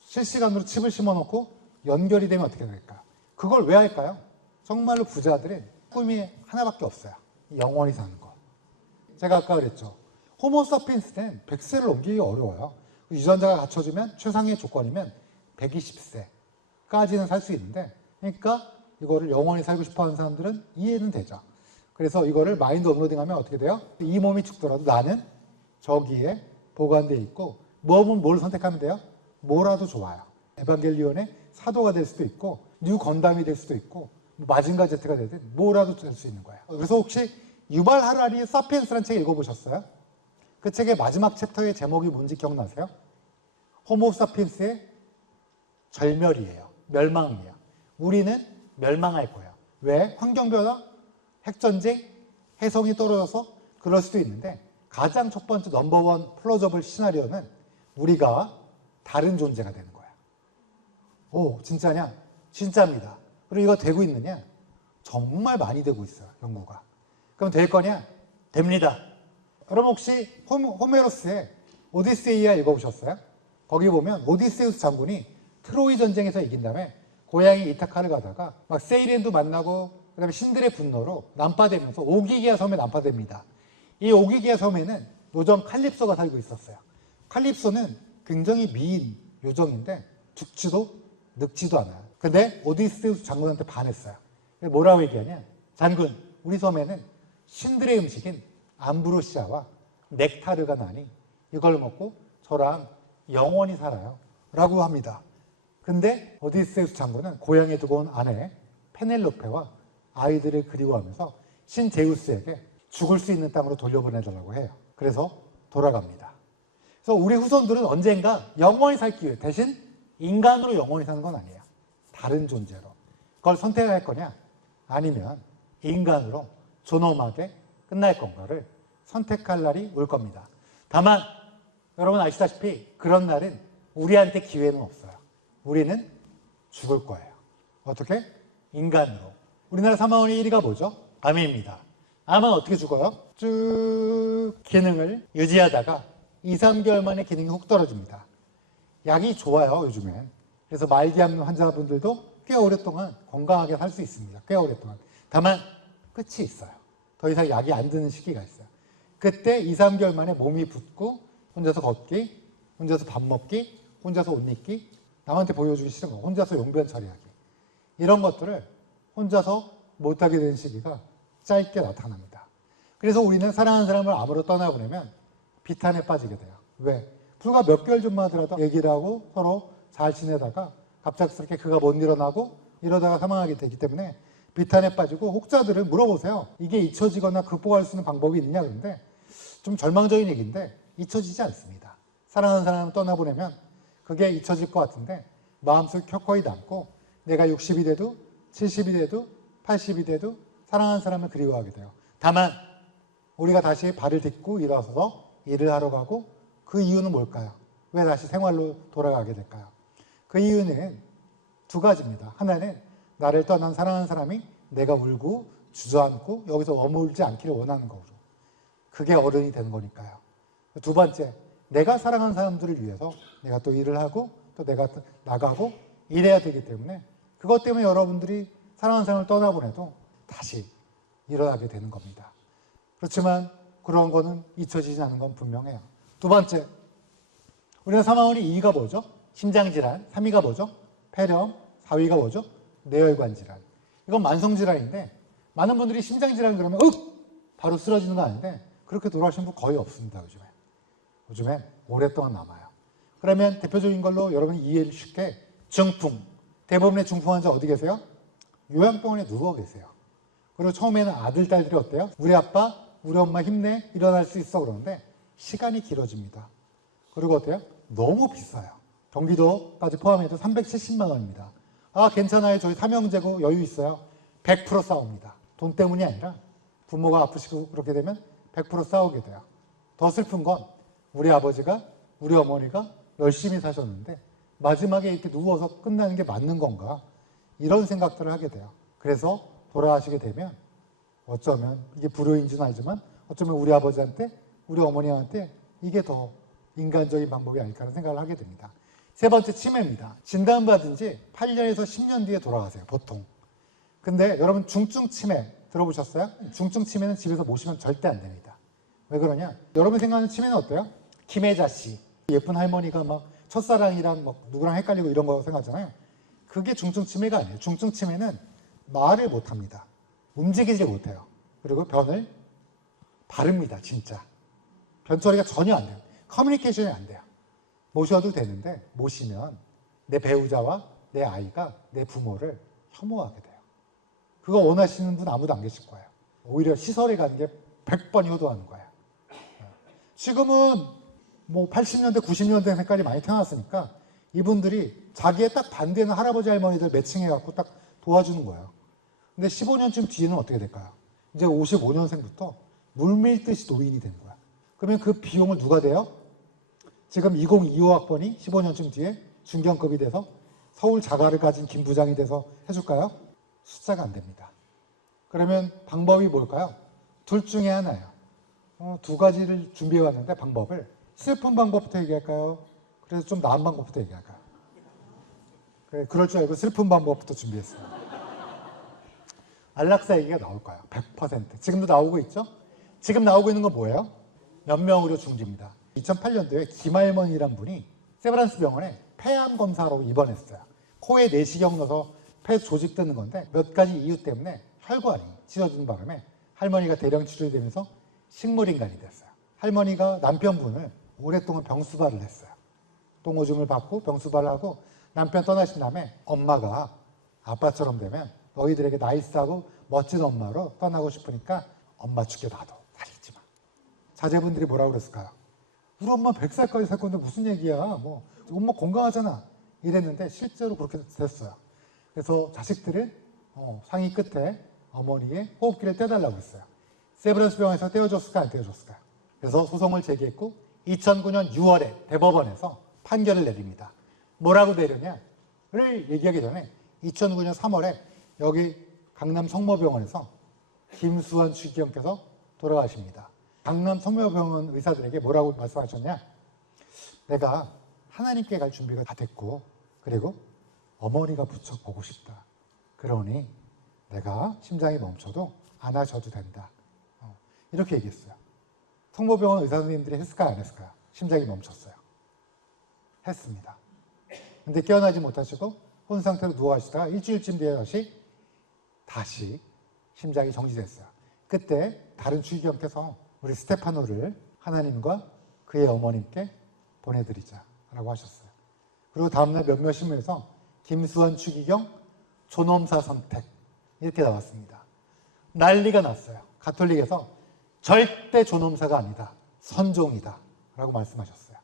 실시간으로 칩을 심어놓고 연결이 되면 어떻게 될까요? 그걸 왜 할까요? 정말로 부자들은 꿈이 하나밖에 없어요. 영원히 사는 거. 제가 아까 그랬죠. 호모사피엔스는 100세를 넘기기 어려워요. 유전자가 갖춰지면 최상의 조건이면 120세까지는 살 수 있는데 그러니까 이거를 영원히 살고 싶어하는 사람들은 이해는 되죠. 그래서 이거를 마인드 업로딩하면 어떻게 돼요? 이 몸이 죽더라도 나는 저기에 보관되어 있고 뭘 선택하면 돼요? 뭐라도 좋아요. 에반겔리온의 사도가 될 수도 있고 뉴 건담이 될 수도 있고 마징가 제트가 되든 뭐라도 될 수 있는 거예요. 그래서 혹시 유발 하라리의 사피엔스라는 책 읽어보셨어요? 그 책의 마지막 챕터의 제목이 뭔지 기억나세요? 호모 사피엔스의 절멸이에요. 멸망이에요. 우리는 멸망할 거예요. 왜? 환경변화, 핵전쟁, 해성이 떨어져서 그럴 수도 있는데 가장 첫 번째 넘버원 플로저블 시나리오는 우리가 다른 존재가 되는 거예요. 오, 진짜냐? 진짜입니다. 그리고 이거 되고 있느냐? 정말 많이 되고 있어요. 연구가. 그럼 될 거냐? 됩니다. 여러분 혹시 호메로스의 오디세이아 읽어보셨어요? 거기 보면 오디세우스 장군이 트로이 전쟁에서 이긴 다음에 고향인 이타카를 가다가 막 세이렌도 만나고 그다음에 신들의 분노로 난파되면서 오기기아 섬에 난파됩니다. 이 오기기아 섬에는 요정 칼립소가 살고 있었어요. 칼립소는 굉장히 미인 요정인데 죽지도 늙지도 않아요. 근데 오디세우스 장군한테 반했어요. 뭐라고 얘기하냐? 장군, 우리 섬에는 신들의 음식인 암브로시아와 넥타르가 나니 이걸 먹고 저랑 영원히 살아요. 라고 합니다. 근데 오디세우스 장군은 고향에 두고 온 아내 페넬로페와 아이들을 그리워하면서 신 제우스에게 죽을 수 있는 땅으로 돌려보내달라고 해요. 그래서 돌아갑니다. 그래서 우리 후손들은 언젠가 영원히 살 기회, 대신 인간으로 영원히 사는 건 아니에요. 다른 존재로. 그걸 선택할 거냐? 아니면 인간으로 존엄하게 끝날 건가를 선택할 날이 올 겁니다. 다만 여러분 아시다시피 그런 날은 우리한테 기회는 없어요. 우리는 죽을 거예요. 어떻게? 인간으로. 우리나라 사망원의 1위가 뭐죠? 암입니다. 암은 어떻게 죽어요? 쭉 기능을 유지하다가 2, 3개월 만에 기능이 훅 떨어집니다. 약이 좋아요, 요즘엔. 그래서 말기암 환자분들도 꽤 오랫동안 건강하게 살 수 있습니다. 꽤 오랫동안. 다만 끝이 있어요. 더 이상 약이 안 드는 시기가 있어요. 그때 2, 3개월 만에 몸이 붓고 혼자서 걷기, 혼자서 밥 먹기, 혼자서 옷 입기, 남한테 보여주기 싫은 거, 혼자서 용변 처리하기. 이런 것들을 혼자서 못하게 되는 시기가 짧게 나타납니다. 그래서 우리는 사랑하는 사람을 암으로 떠나보내면 비탄에 빠지게 돼요. 왜? 불과 몇 개월 전만 하더라도 얘기를 하고 서로 잘 지내다가 갑작스럽게 그가 못 일어나고 이러다가 사망하게 되기 때문에 비탄에 빠지고 혹자들은 물어보세요. 이게 잊혀지거나 극복할 수 있는 방법이 있느냐 그런데 좀 절망적인 얘기인데 잊혀지지 않습니다. 사랑하는 사람을 떠나보내면 그게 잊혀질 것 같은데 마음속에 켜커이 남고 내가 60이 돼도 70이 돼도 80이 돼도 사랑하는 사람을 그리워하게 돼요. 다만 우리가 다시 발을 딛고 일어서서 일을 하러 가고 그 이유는 뭘까요? 왜 다시 생활로 돌아가게 될까요? 그 이유는 두 가지입니다. 하나는 나를 떠난 사랑하는 사람이 내가 울고 주저앉고 여기서 머물지 않기를 원하는 거로. 그게 어른이 되는 거니까요. 두 번째, 내가 사랑하는 사람들을 위해서 내가 또 일을 하고 또 내가 나가고 일해야 되기 때문에 그것 때문에 여러분들이 사랑하는 사람을 떠나보내도 다시 일어나게 되는 겁니다. 그렇지만 그런 거는 잊혀지지 않는 건 분명해요. 두 번째, 우리가 사망원이 2위가 뭐죠? 심장질환. 3위가 뭐죠? 폐렴. 4위가 뭐죠? 뇌혈관 질환. 이건 만성질환인데 많은 분들이 심장질환 그러면 바로 쓰러지는 거 아닌데 그렇게 돌아가신 분 거의 없습니다. 요즘에 오랫동안 남아요. 그러면 대표적인 걸로 여러분이 이해를 쉽게 중풍. 대부분의 중풍 환자 어디 계세요? 요양병원에 누워 계세요. 그리고 처음에는 아들, 딸들이 어때요? 우리 아빠, 우리 엄마 힘내, 일어날 수 있어 그러는데 시간이 길어집니다. 그리고 어때요? 너무 비싸요. 경비도까지 포함해도 370만 원입니다. 아, 괜찮아요. 저희 삼형제고 여유 있어요. 100% 싸웁니다. 돈 때문이 아니라 부모가 아프시고 그렇게 되면 100% 싸우게 돼요. 더 슬픈 건 우리 아버지가, 우리 어머니가 열심히 사셨는데 마지막에 이렇게 누워서 끝나는 게 맞는 건가? 이런 생각들을 하게 돼요. 그래서 돌아가시게 되면 어쩌면 이게 불효인지는 알지만 어쩌면 우리 아버지한테, 우리 어머니한테 이게 더 인간적인 방법이 아닐까라는 생각을 하게 됩니다. 세 번째, 치매입니다. 진단받은 지 8년에서 10년 뒤에 돌아가세요, 보통. 근데 여러분 중증 치매 들어보셨어요? 중증 치매는 집에서 모시면 절대 안 됩니다. 왜 그러냐? 여러분 생각하는 치매는 어때요? 김혜자 씨, 예쁜 할머니가 막 첫사랑이랑 막 누구랑 헷갈리고 이런 거 생각하잖아요. 그게 중증 치매가 아니에요. 중증 치매는 말을 못합니다. 움직이지 못해요. 그리고 변을 바릅니다, 진짜. 변처리가 전혀 안 돼요. 커뮤니케이션이 안 돼요. 모셔도 되는데 모시면 내 배우자와 내 아이가 내 부모를 혐오하게 돼요. 그거 원하시는 분 아무도 안 계실 거예요. 오히려 시설에 가는 게 100번 효도하는 거예요. 지금은 뭐 80년대, 90년대 색깔이 많이 태어났으니까 이분들이 자기의 딱 반대는 할아버지, 할머니들 매칭해갖고 딱 도와주는 거예요. 근데 15년쯤 뒤에는 어떻게 될까요? 이제 55년생부터 물밀듯이 노인이 되는 거야. 그러면 그 비용을 누가 대요? 지금 2025학번이 15년쯤 뒤에 중견급이 돼서 서울 자가를 가진 김 부장이 돼서 해줄까요? 숫자가 안 됩니다. 그러면 방법이 뭘까요? 둘 중에 하나예요. 두 가지를 준비해 왔는데 방법을 슬픈 방법부터 얘기할까요? 그래서 좀 나은 방법부터 얘기할까요? 그래, 그럴 줄 알고 슬픈 방법부터 준비했어요. 안락사 얘기가 나올 거예요. 100%. 지금도 나오고 있죠? 지금 나오고 있는 건 뭐예요? 연명의료 중지입니다. 2008년도에 김할머니란 분이 세브란스 병원에 폐암 검사로 입원했어요. 코에 내시경 넣어서 폐 조직 뜯는 건데 몇 가지 이유 때문에 혈관이 찢어지는 바람에 할머니가 대량 치료되면서 식물인간이 됐어요. 할머니가 남편분을 오랫동안 병수발을 했어요. 똥오줌을 받고 병수발을 하고 남편 떠나신 다음에 엄마가 아빠처럼 되면 너희들에게 나이스하고 멋진 엄마로 떠나고 싶으니까 엄마 죽게 놔둬. 살리지 마. 자제분들이 뭐라고 그랬을까요? 우리 엄마 100살까지 살 건데 무슨 얘기야. 뭐 엄마 건강하잖아. 이랬는데 실제로 그렇게 됐어요. 그래서 자식들은 상의 끝에 어머니의 호흡기를 떼달라고 했어요. 세브란스 병원에서 떼어줬을까 안 떼어줬을까요? 그래서 소송을 제기했고 2009년 6월에 대법원에서 판결을 내립니다. 뭐라고 내렸냐를 얘기하기 전에 2009년 3월에 여기 강남 성모병원에서 김수환 주기경께서 돌아가십니다. 강남 성모병원 의사들에게 뭐라고 말씀하셨냐? 내가 하나님께 갈 준비가 다 됐고 그리고 어머니가 부쩍 보고 싶다. 그러니 내가 심장이 멈춰도 안아줘도 된다. 이렇게 얘기했어요. 성모병원 의사 선생님들이 했을까요? 안 했을까요? 심장이 멈췄어요. 했습니다. 근데 깨어나지 못하시고 혼 상태로 누워하시다가 일주일쯤 뒤에 다시 심장이 정지됐어요. 그때 다른 주기경께서 우리 스테파노를 하나님과 그의 어머님께 보내드리자라고 하셨어요. 그리고 다음날 몇몇 신문에서 김수환 추기경 존엄사 선택 이렇게 나왔습니다. 난리가 났어요. 가톨릭에서 절대 존엄사가 아니다. 선종이다 라고 말씀하셨어요.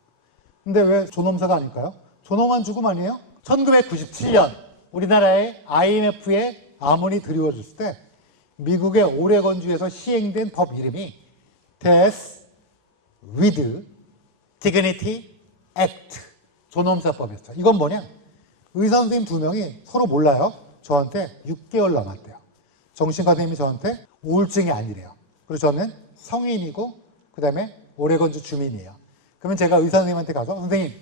근데 왜 존엄사가 아닐까요? 존엄한 죽음 아니에요? 1997년 우리나라의 IMF의 암호니 드리워졌을 때 미국의 오레곤주에서 시행된 법 이름이 Death with Dignity Act, 존엄사법이었어요. 이건 뭐냐? 의사 선생님 2명이 서로 몰라요. 저한테 6개월 남았대요. 정신과 선생님이 저한테 우울증이 아니래요. 그리고 저는 성인이고 그 다음에 오레곤주 주민이에요. 그러면 제가 의사 선생님한테 가서 선생님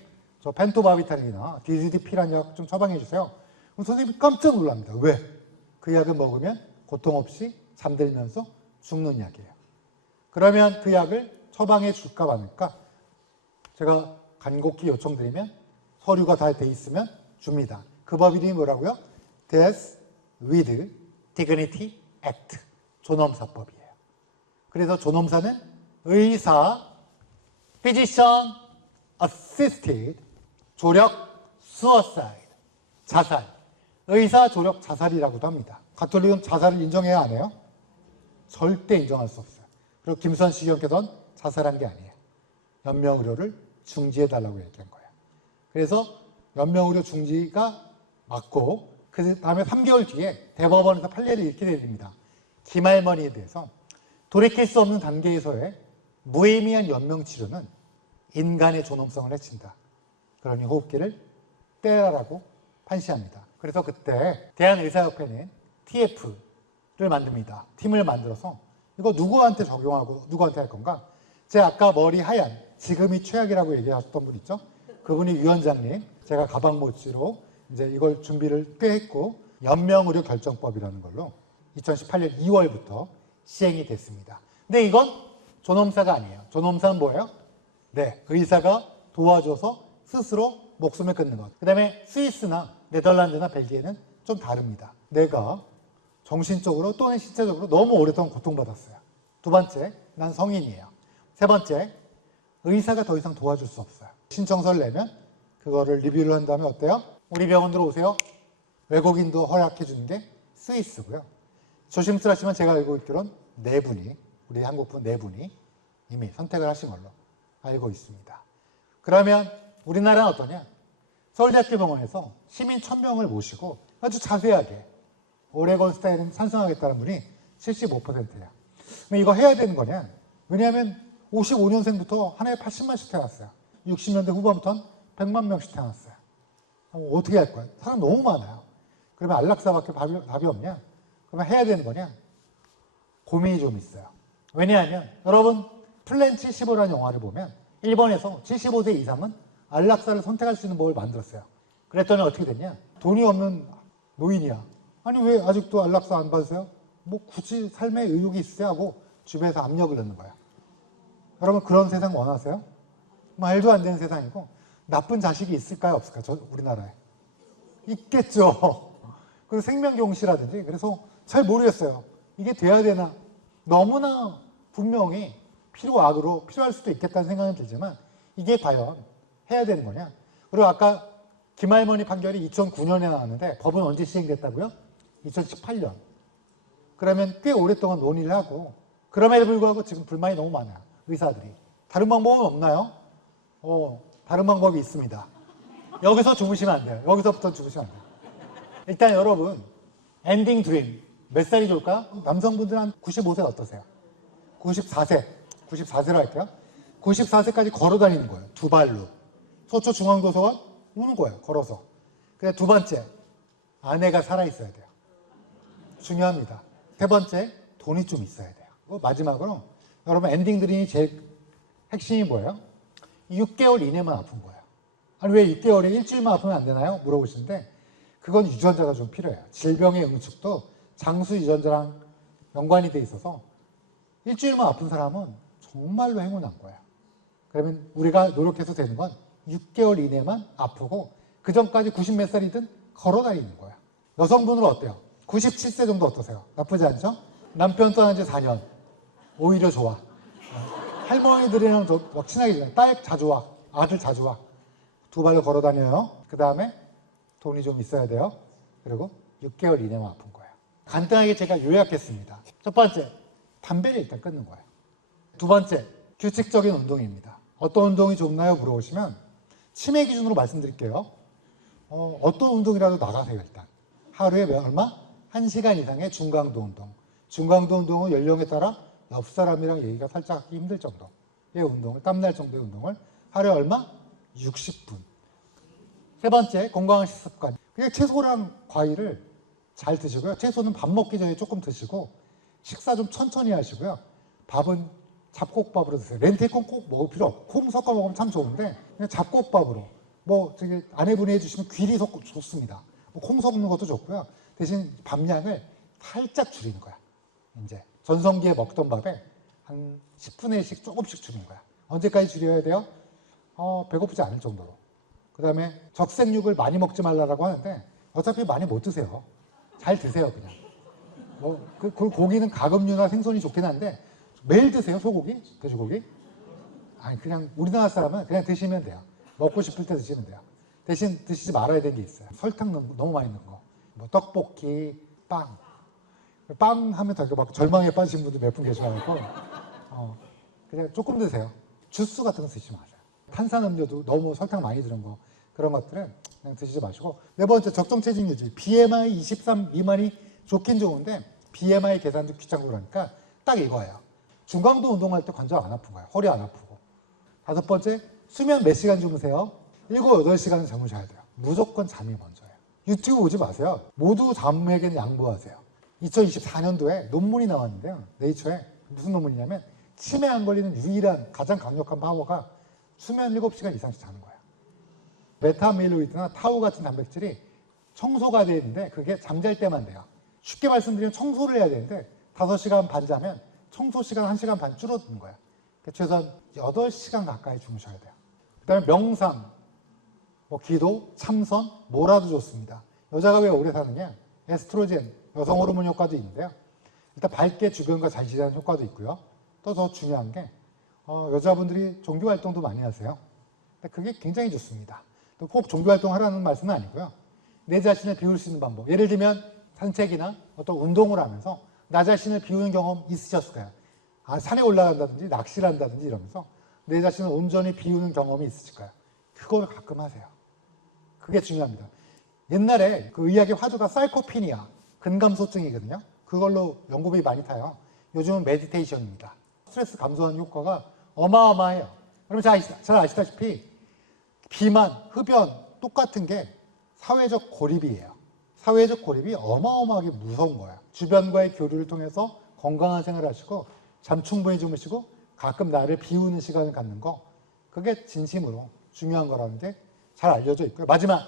저 펜토바비탈이나 DZDP라는 약 좀 처방해 주세요. 그럼 선생님이 깜짝 놀랍니다. 왜? 그 약을 먹으면 고통 없이 잠들면서 죽는 약이에요. 그러면 그 약을 처방해 줄까 말까? 제가 간곡히 요청드리면 서류가 다 돼 있으면 줍니다. 그 법 이름이 뭐라고요? Death with Dignity Act, 존엄사법이에요. 그래서 존엄사는 의사, Physician Assisted 조력 Suicide, 자살, 의사 조력 자살이라고도 합니다. 가톨릭은 자살을 인정해야 안 해요? 절대 인정할 수 없어요. 그리고 김수환 시경께서는 자살한 게 아니에요. 연명의료를 중지해달라고 얘기한 거예요. 그래서 연명의료 중지가 맞고 그 다음에 3개월 뒤에 대법원에서 판례를 읽게 됩니다. 김할머니에 대해서 돌이킬 수 없는 단계에서의 무의미한 연명치료는 인간의 존엄성을 해친다. 그러니 호흡기를 떼라라고 판시합니다. 그래서 그때 대한의사협회는 TF를 만듭니다. 팀을 만들어서 이거 누구한테 적용하고 누구한테 할 건가? 제가 아까 머리 하얀 지금이 최악이라고 얘기하셨던 분 있죠? 그분이 위원장님, 제가 가방모찌로 이제 이걸 준비를 꽤 했고 연명의료 결정법이라는 걸로 2018년 2월부터 시행이 됐습니다. 근데 이건 존엄사가 아니에요. 존엄사는 뭐예요? 네, 의사가 도와줘서 스스로 목숨을 끊는 것. 그 다음에 스위스나 네덜란드나 벨기에는 좀 다릅니다. 내가 정신적으로 또는 신체적으로 너무 오랫동안 고통받았어요. 2번째, 난 성인이에요. 3번째, 의사가 더 이상 도와줄 수 없어요. 신청서를 내면 그거를 리뷰를 한 다음에 어때요? 우리 병원으로 오세요. 외국인도 허락해 주는 게 스위스고요. 조심스럽지만 제가 알고 있기로는 4분이, 우리 한국분 4분이 이미 선택을 하신 걸로 알고 있습니다. 그러면 우리나라는 어떠냐? 서울대학교 병원에서 시민 1000명을 모시고 아주 자세하게 오레곤 스타일은 찬성하겠다는 분이 75%예요. 이거 해야 되는 거냐? 왜냐하면 55년생부터 한 해에 80만씩 태어났어요. 60년대 후반부터는 100만 명씩 태어났어요. 어떻게 할 거야? 사람 너무 많아요. 그러면 안락사밖에 답이 없냐? 그러면 해야 되는 거냐? 고민이 좀 있어요. 왜냐하면 여러분 플랜 75라는 영화를 보면 일본에서 75세 이상은 안락사를 선택할 수 있는 법을 만들었어요. 그랬더니 어떻게 됐냐? 돈이 없는 노인이야. 아니 왜 아직도 안락사 안 받으세요? 뭐 굳이 삶에 의욕이 있으세요? 하고 주변에서 압력을 넣는 거야. 여러분 그런 세상 원하세요? 말도 안 되는 세상이고 나쁜 자식이 있을까요? 없을까요? 우리나라에. 있겠죠. 그리고 생명경시라든지 그래서 잘 모르겠어요. 이게 돼야 되나? 너무나 분명히 필요악으로 필요할 수도 있겠다는 생각은 들지만 이게 과연 해야 되는 거냐? 그리고 아까 김할머니 판결이 2009년에 나왔는데 법은 언제 시행됐다고요? 2018년. 그러면 꽤 오랫동안 논의를 하고 그럼에도 불구하고 지금 불만이 너무 많아요. 의사들이. 다른 방법은 없나요? 다른 방법이 있습니다. 여기서 죽으시면 안 돼요. 여기서부터 죽으시면 안 돼요. 일단 여러분 엔딩 드림 몇 살이 좋을까요? 남성분들 한 95세 어떠세요? 94세로 할게요. 94세까지 걸어 다니는 거예요. 2발로. 서초중앙도서관 오는 거예요. 걸어서. 근데 2번째, 아내가 살아있어야 돼요. 중요합니다. 3번째, 돈이 좀 있어야 돼요. 마지막으로 여러분 엔딩 드림이 제일 핵심이 뭐예요? 6개월 이내만 아픈 거예요. 아니 왜 6개월에 일주일만 아프면 안 되나요? 물어보시는데 그건 유전자가 좀 필요해요. 질병의 응축도 장수 유전자랑 연관이 돼 있어서 일주일만 아픈 사람은 정말로 행운한 거예요. 그러면 우리가 노력해서 되는 건 6개월 이내만 아프고 그 전까지 90 몇 살이든 걸어 다니는 거예요. 여성분은 어때요? 97세 정도 어떠세요? 나쁘지 않죠? 남편 떠난 지 4년. 오히려 좋아. 할머니들이랑 막 친하게 지내. 딸 자주 와. 아들 자주 와. 2발로 걸어 다녀요. 그 다음에 돈이 좀 있어야 돼요. 그리고 6개월 이내만 아픈 거예요. 간단하게 제가 요약했습니다. 첫 번째, 담배를 일단 끊는 거예요. 2번째, 규칙적인 운동입니다. 어떤 운동이 좋나요? 물어보시면 치매 기준으로 말씀드릴게요. 어떤 운동이라도 나가세요. 일단 하루에 얼마? 1시간 이상의 중강도 운동. 중강도 운동은 연령에 따라 옆 사람이랑 얘기가 살짝 하기 힘들 정도의 운동을, 땀날 정도의 운동을 하루에 얼마? 60분. 세 번째, 건강한 식습관. 그냥 채소랑 과일을 잘 드시고요. 채소는 밥 먹기 전에 조금 드시고 식사 좀 천천히 하시고요. 밥은 잡곡밥으로 드세요. 렌틸콩 꼭 먹을 필요 없고 콩 섞어 먹으면 참 좋은데 그냥 잡곡밥으로 뭐 저기 아내분이 해주시면 귀리 섞고 좋습니다. 콩 섞는 것도 좋고요. 대신 밥량을 살짝 줄이는 거야. 이제 전성기에 먹던 밥에 한 10분의 1씩 조금씩 줄이는 거야. 언제까지 줄여야 돼요? 배고프지 않을 정도로. 그 다음에 적색육을 많이 먹지 말라고 하는데 어차피 많이 못 드세요. 잘 드세요 그냥. 그 고기는 가금류나 생선이 좋긴 한데 매일 드세요. 소고기? 돼지고기? 아니 그냥 우리나라 사람은 그냥 드시면 돼요. 먹고 싶을 때 드시면 돼요. 대신 드시지 말아야 되는 게 있어요. 설탕 너무 많이 넣은 거. 뭐 떡볶이, 빵. 빵 하면 더 막 절망에 빠지신 분들 몇 분 계셔가지고 그냥 조금 드세요. 주스 같은 거 드시지 마세요. 탄산음료도 너무 설탕 많이 들은 거 그런 것들은 그냥 드시지 마시고. 네 번째, 적정 체중 유지. BMI 23 미만이 좋긴 좋은데 BMI 계산도 귀찮고 그러니까 딱 이거예요. 중강도 운동할 때 관절 안 아픈 거예요. 허리 안 아프고. 다섯 번째, 수면 몇 시간 주무세요? 7, 8시간은 잠을 자야 돼요. 무조건 잠이 먼저예요. 유튜브 보지 마세요. 모두 잠에게는 양보하세요. 2024년도에 논문이 나왔는데요. 네이처에 무슨 논문이냐면 치매 안 걸리는 유일한 가장 강력한 파워가 수면 7시간 이상씩 자는 거예요. 메타밀로이드나 타우 같은 단백질이 청소가 되어 있는데 그게 잠잘 때만 돼요. 쉽게 말씀드리면 청소를 해야 되는데 5시간 반 자면 청소 시간 1시간 반 줄어드는 거예요. 최소한 8시간 가까이 주무셔야 돼요. 그 다음에 명상, 기도, 참선, 뭐라도 좋습니다. 여자가 왜 오래 사느냐? 에스트로겐, 여성 호르몬 효과도 있는데요. 일단 밝게 주변과 잘 지내는 효과도 있고요. 또 더 중요한 게 여자분들이 종교 활동도 많이 하세요. 근데 그게 굉장히 좋습니다. 또 꼭 종교 활동 하라는 말씀은 아니고요. 내 자신을 비울 수 있는 방법. 예를 들면 산책이나 어떤 운동을 하면서 나 자신을 비우는 경험 있으셨을 거예요. 산에 올라간다든지 낚시를 한다든지 이러면서 내 자신을 온전히 비우는 경험이 있으실 거예요. 그걸 가끔 하세요. 그게 중요합니다. 옛날에 그 의학의 화두가 사이코피니아, 근감소증이거든요. 그걸로 연구비 많이 타요. 요즘은 메디테이션입니다. 스트레스 감소하는 효과가 어마어마해요. 그러면 잘 아시다시피 비만, 흡연 똑같은 게 사회적 고립이에요. 사회적 고립이 어마어마하게 무서운 거예요. 주변과의 교류를 통해서 건강한 생활을 하시고 잠 충분히 주무시고 가끔 나를 비우는 시간을 갖는 거, 그게 진심으로 중요한 거라는 게 잘 알려져 있고요. 마지막,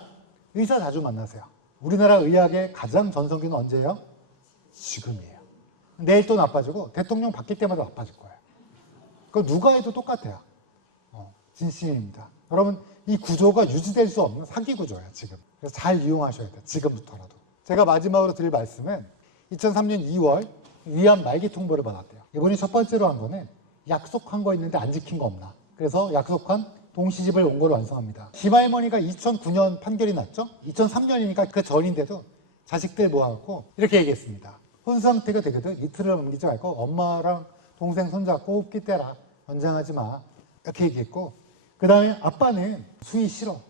의사 자주 만나세요. 우리나라 의학의 가장 전성기는 언제예요? 지금이에요. 내일 또 나빠지고 대통령 바뀔 때마다 나빠질 거예요. 그거 누가 해도 똑같아요. 진심입니다. 여러분, 이 구조가 유지될 수 없는 사기 구조예요, 지금. 그래서 잘 이용하셔야 돼요, 지금부터라도. 제가 마지막으로 드릴 말씀은 2003년 2월 위암 말기 통보를 받았대요. 이분이 첫 번째로 한 거는 약속한 거 있는데 안 지킨 거 없나. 그래서 약속한 동시집을 원고를 완성합니다. 김할머니가 2009년 판결이 났죠. 2003년이니까 그 전인데도 자식들 모아갖고 이렇게 얘기했습니다. 혼수 상태가 되거든 이틀을 넘기지 말고 엄마랑 동생 손잡고 호흡기 떼라. 연장하지 마. 이렇게 얘기했고, 그 다음에 아빠는 수의 싫어.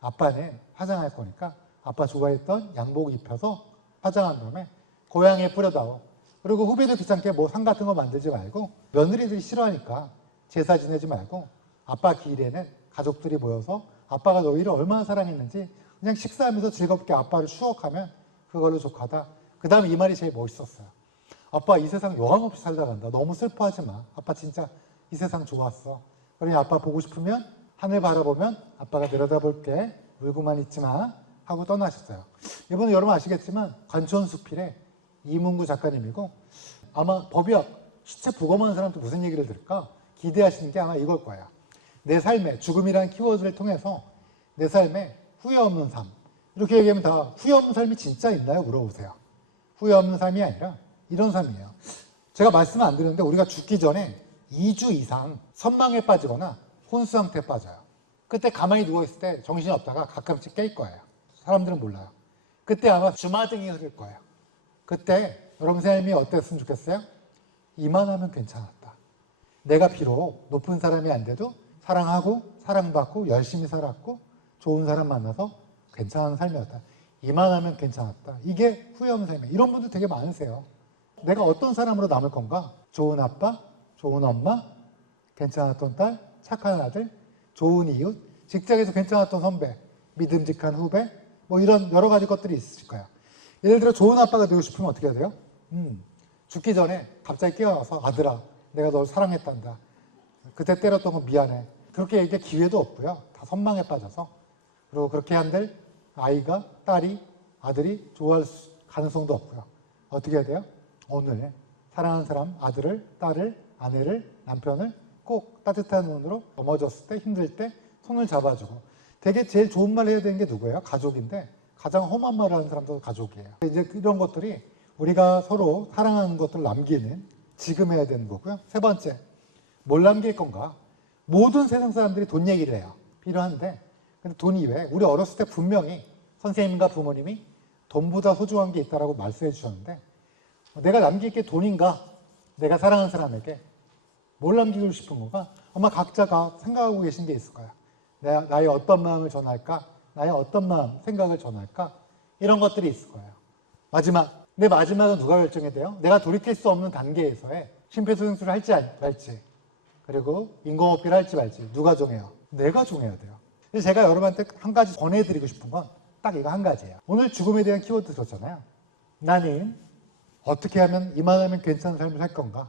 아빠는 화장할 거니까 아빠 좋아했던 양복 입혀서 화장한 다음에 고향에 뿌려다오. 그리고 후배들 귀찮게 뭐 상 같은 거 만들지 말고 며느리들이 싫어하니까 제사 지내지 말고 아빠 기일에는 가족들이 모여서 아빠가 너희를 얼마나 사랑했는지 그냥 식사하면서 즐겁게 아빠를 추억하면 그걸로 족하다. 그 다음에 이 말이 제일 멋있었어요. 아빠 이 세상 여한없이 살다 간다. 너무 슬퍼하지 마. 아빠 진짜 이 세상 좋았어. 그러니 아빠 보고 싶으면 하늘 바라보면 아빠가 내려다볼게. 울고만 있지 마. 하고 떠나셨어요. 이분은 여러분 아시겠지만 관촌수필의 이문구 작가님이고, 아마 법의학 시체 부검하는 사람한테 무슨 얘기를 들을까 기대하시는 게 아마 이걸 거예요. 내 삶에 죽음이라는 키워드를 통해서 내 삶에 후회 없는 삶, 이렇게 얘기하면 다 후회 없는 삶이 진짜 있나요? 물어보세요. 후회 없는 삶이 아니라 이런 삶이에요. 제가 말씀을 안 드렸는데 우리가 죽기 전에 2주 이상 선망에 빠지거나 혼수 상태에 빠져요. 그때 가만히 누워있을 때 정신이 없다가 가끔씩 깰 거예요. 사람들은 몰라요. 그때 아마 주마등이 흐를 거예요. 그때 여러분 삶이 어땠으면 좋겠어요? 이만하면 괜찮았다. 내가 비록 높은 사람이 안 돼도 사랑하고 사랑받고 열심히 살았고 좋은 사람 만나서 괜찮은 삶이었다. 이만하면 괜찮았다. 이게 후회하는 삶이에요. 이런 분들 되게 많으세요. 내가 어떤 사람으로 남을 건가? 좋은 아빠, 좋은 엄마, 괜찮았던 딸, 착한 아들, 좋은 이웃, 직장에서 괜찮았던 선배, 믿음직한 후배, 뭐 이런 여러 가지 것들이 있으실 거예요. 예를 들어 좋은 아빠가 되고 싶으면 어떻게 해야 돼요? 죽기 전에 갑자기 깨어나서 아들아, 내가 널 사랑했단다. 그때 때렸던 건 미안해. 그렇게 얘기할 기회도 없고요. 다 선망에 빠져서. 그리고 그렇게 한들 아이가, 딸이, 아들이 좋아할 가능성도 없고요. 어떻게 해야 돼요? 오늘 사랑하는 사람, 아들을, 딸을, 아내를, 남편을 꼭 따뜻한 눈으로 넘어졌을 때, 힘들 때 손을 잡아주고. 되게 제일 좋은 말 해야 되는 게 누구예요? 가족인데 가장 험한 말을 하는 사람도 가족이에요. 이제 이런 것들이 우리가 서로 사랑하는 것들을 남기는 지금 해야 되는 거고요. 세 번째, 뭘 남길 건가? 모든 세상 사람들이 돈 얘기를 해요. 필요한데 근데 돈 이외에 우리 어렸을 때 분명히 선생님과 부모님이 돈보다 소중한 게 있다고 말씀해 주셨는데 내가 남길 게 돈인가? 내가 사랑하는 사람에게 뭘 남기고 싶은 건가? 아마 각자가 생각하고 계신 게 있을 거예요. 나의 어떤 마음을 전할까? 나의 어떤 마음, 생각을 전할까? 이런 것들이 있을 거예요. 마지막, 내 마지막은 누가 결정해야 돼요? 내가 돌이킬 수 없는 단계에서의 심폐소생술을 할지 말지, 그리고 인공호흡기를 할지 말지 누가 정해요? 내가 정해야 돼요. 그래서 제가 여러분한테 한 가지 전해드리고 싶은 건 딱 이거 한 가지예요. 오늘 죽음에 대한 키워드 들었잖아요. 나는 어떻게 하면 이만하면 괜찮은 삶을 살 건가?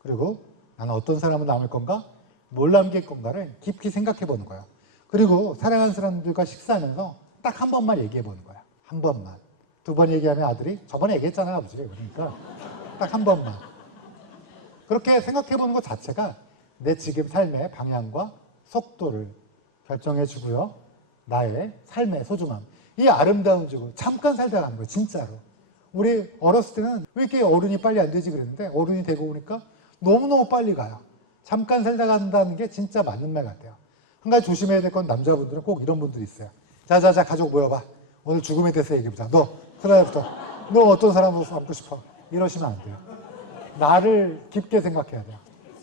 그리고 나는 어떤 사람은 남을 건가? 뭘 남길 건가를 깊이 생각해 보는 거예요. 그리고 사랑하는 사람들과 식사하면서 딱 한 번만 얘기해 보는 거야. 한 번만. 두 번 얘기하면 아들이 저번에 얘기했잖아 아버지가. 그러니까 딱 한 번만. 그렇게 생각해 보는 것 자체가 내 지금 삶의 방향과 속도를 결정해 주고요. 나의 삶의 소중함. 이 아름다운 지구 잠깐 살다 가는 거예요. 진짜로. 우리 어렸을 때는 왜 이렇게 어른이 빨리 안 되지 그랬는데 어른이 되고 오니까 너무너무 빨리 가요. 잠깐 살다 간다는 게 진짜 맞는 말 같아요. 한 가지 조심해야 될 건 남자분들은 꼭 이런 분들이 있어요. 자자자 가족 모여봐. 오늘 죽음에 대해서 얘기해보자. 너 그날부터 너 어떤 사람으로 삼고 싶어? 이러시면 안 돼요. 나를 깊게 생각해야 돼요.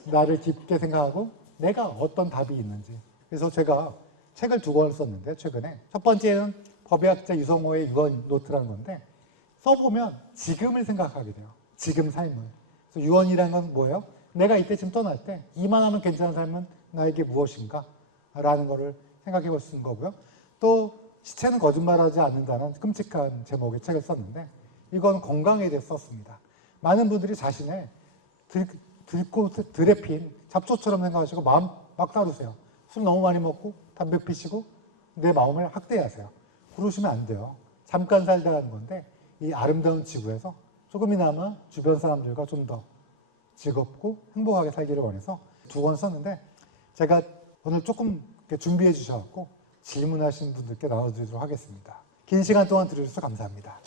나를 깊게 생각하고 내가 어떤 답이 있는지. 그래서 제가 책을 2권을 썼는데 최근에 첫 번째는 법의학자 유성호의 유언 노트라는 건데 써보면 지금을 생각하게 돼요. 지금 삶을. 그래서 유언이라는 건 뭐예요? 내가 이때 지금 떠날 때 이만하면 괜찮은 삶은 나에게 무엇인가? 라는 거를 생각해 볼 수 있는 거고요. 또 시체는 거짓말하지 않는다는 끔찍한 제목의 책을 썼는데 이건 건강에 대해 썼습니다. 많은 분들이 자신의 들에 핀 잡초처럼 생각하시고 마음 막 다루세요. 술 너무 많이 먹고 담배 피시고 내 마음을 학대하세요. 그러시면 안 돼요. 잠깐 살다 가는 건데 이 아름다운 지구에서 조금이나마 주변 사람들과 좀 더 즐겁고 행복하게 살기를 원해서 2권 썼는데 제가 오늘 조금 준비해 주셔서 질문하신 분들께 나눠드리도록 하겠습니다. 긴 시간 동안 들어주셔서 감사합니다.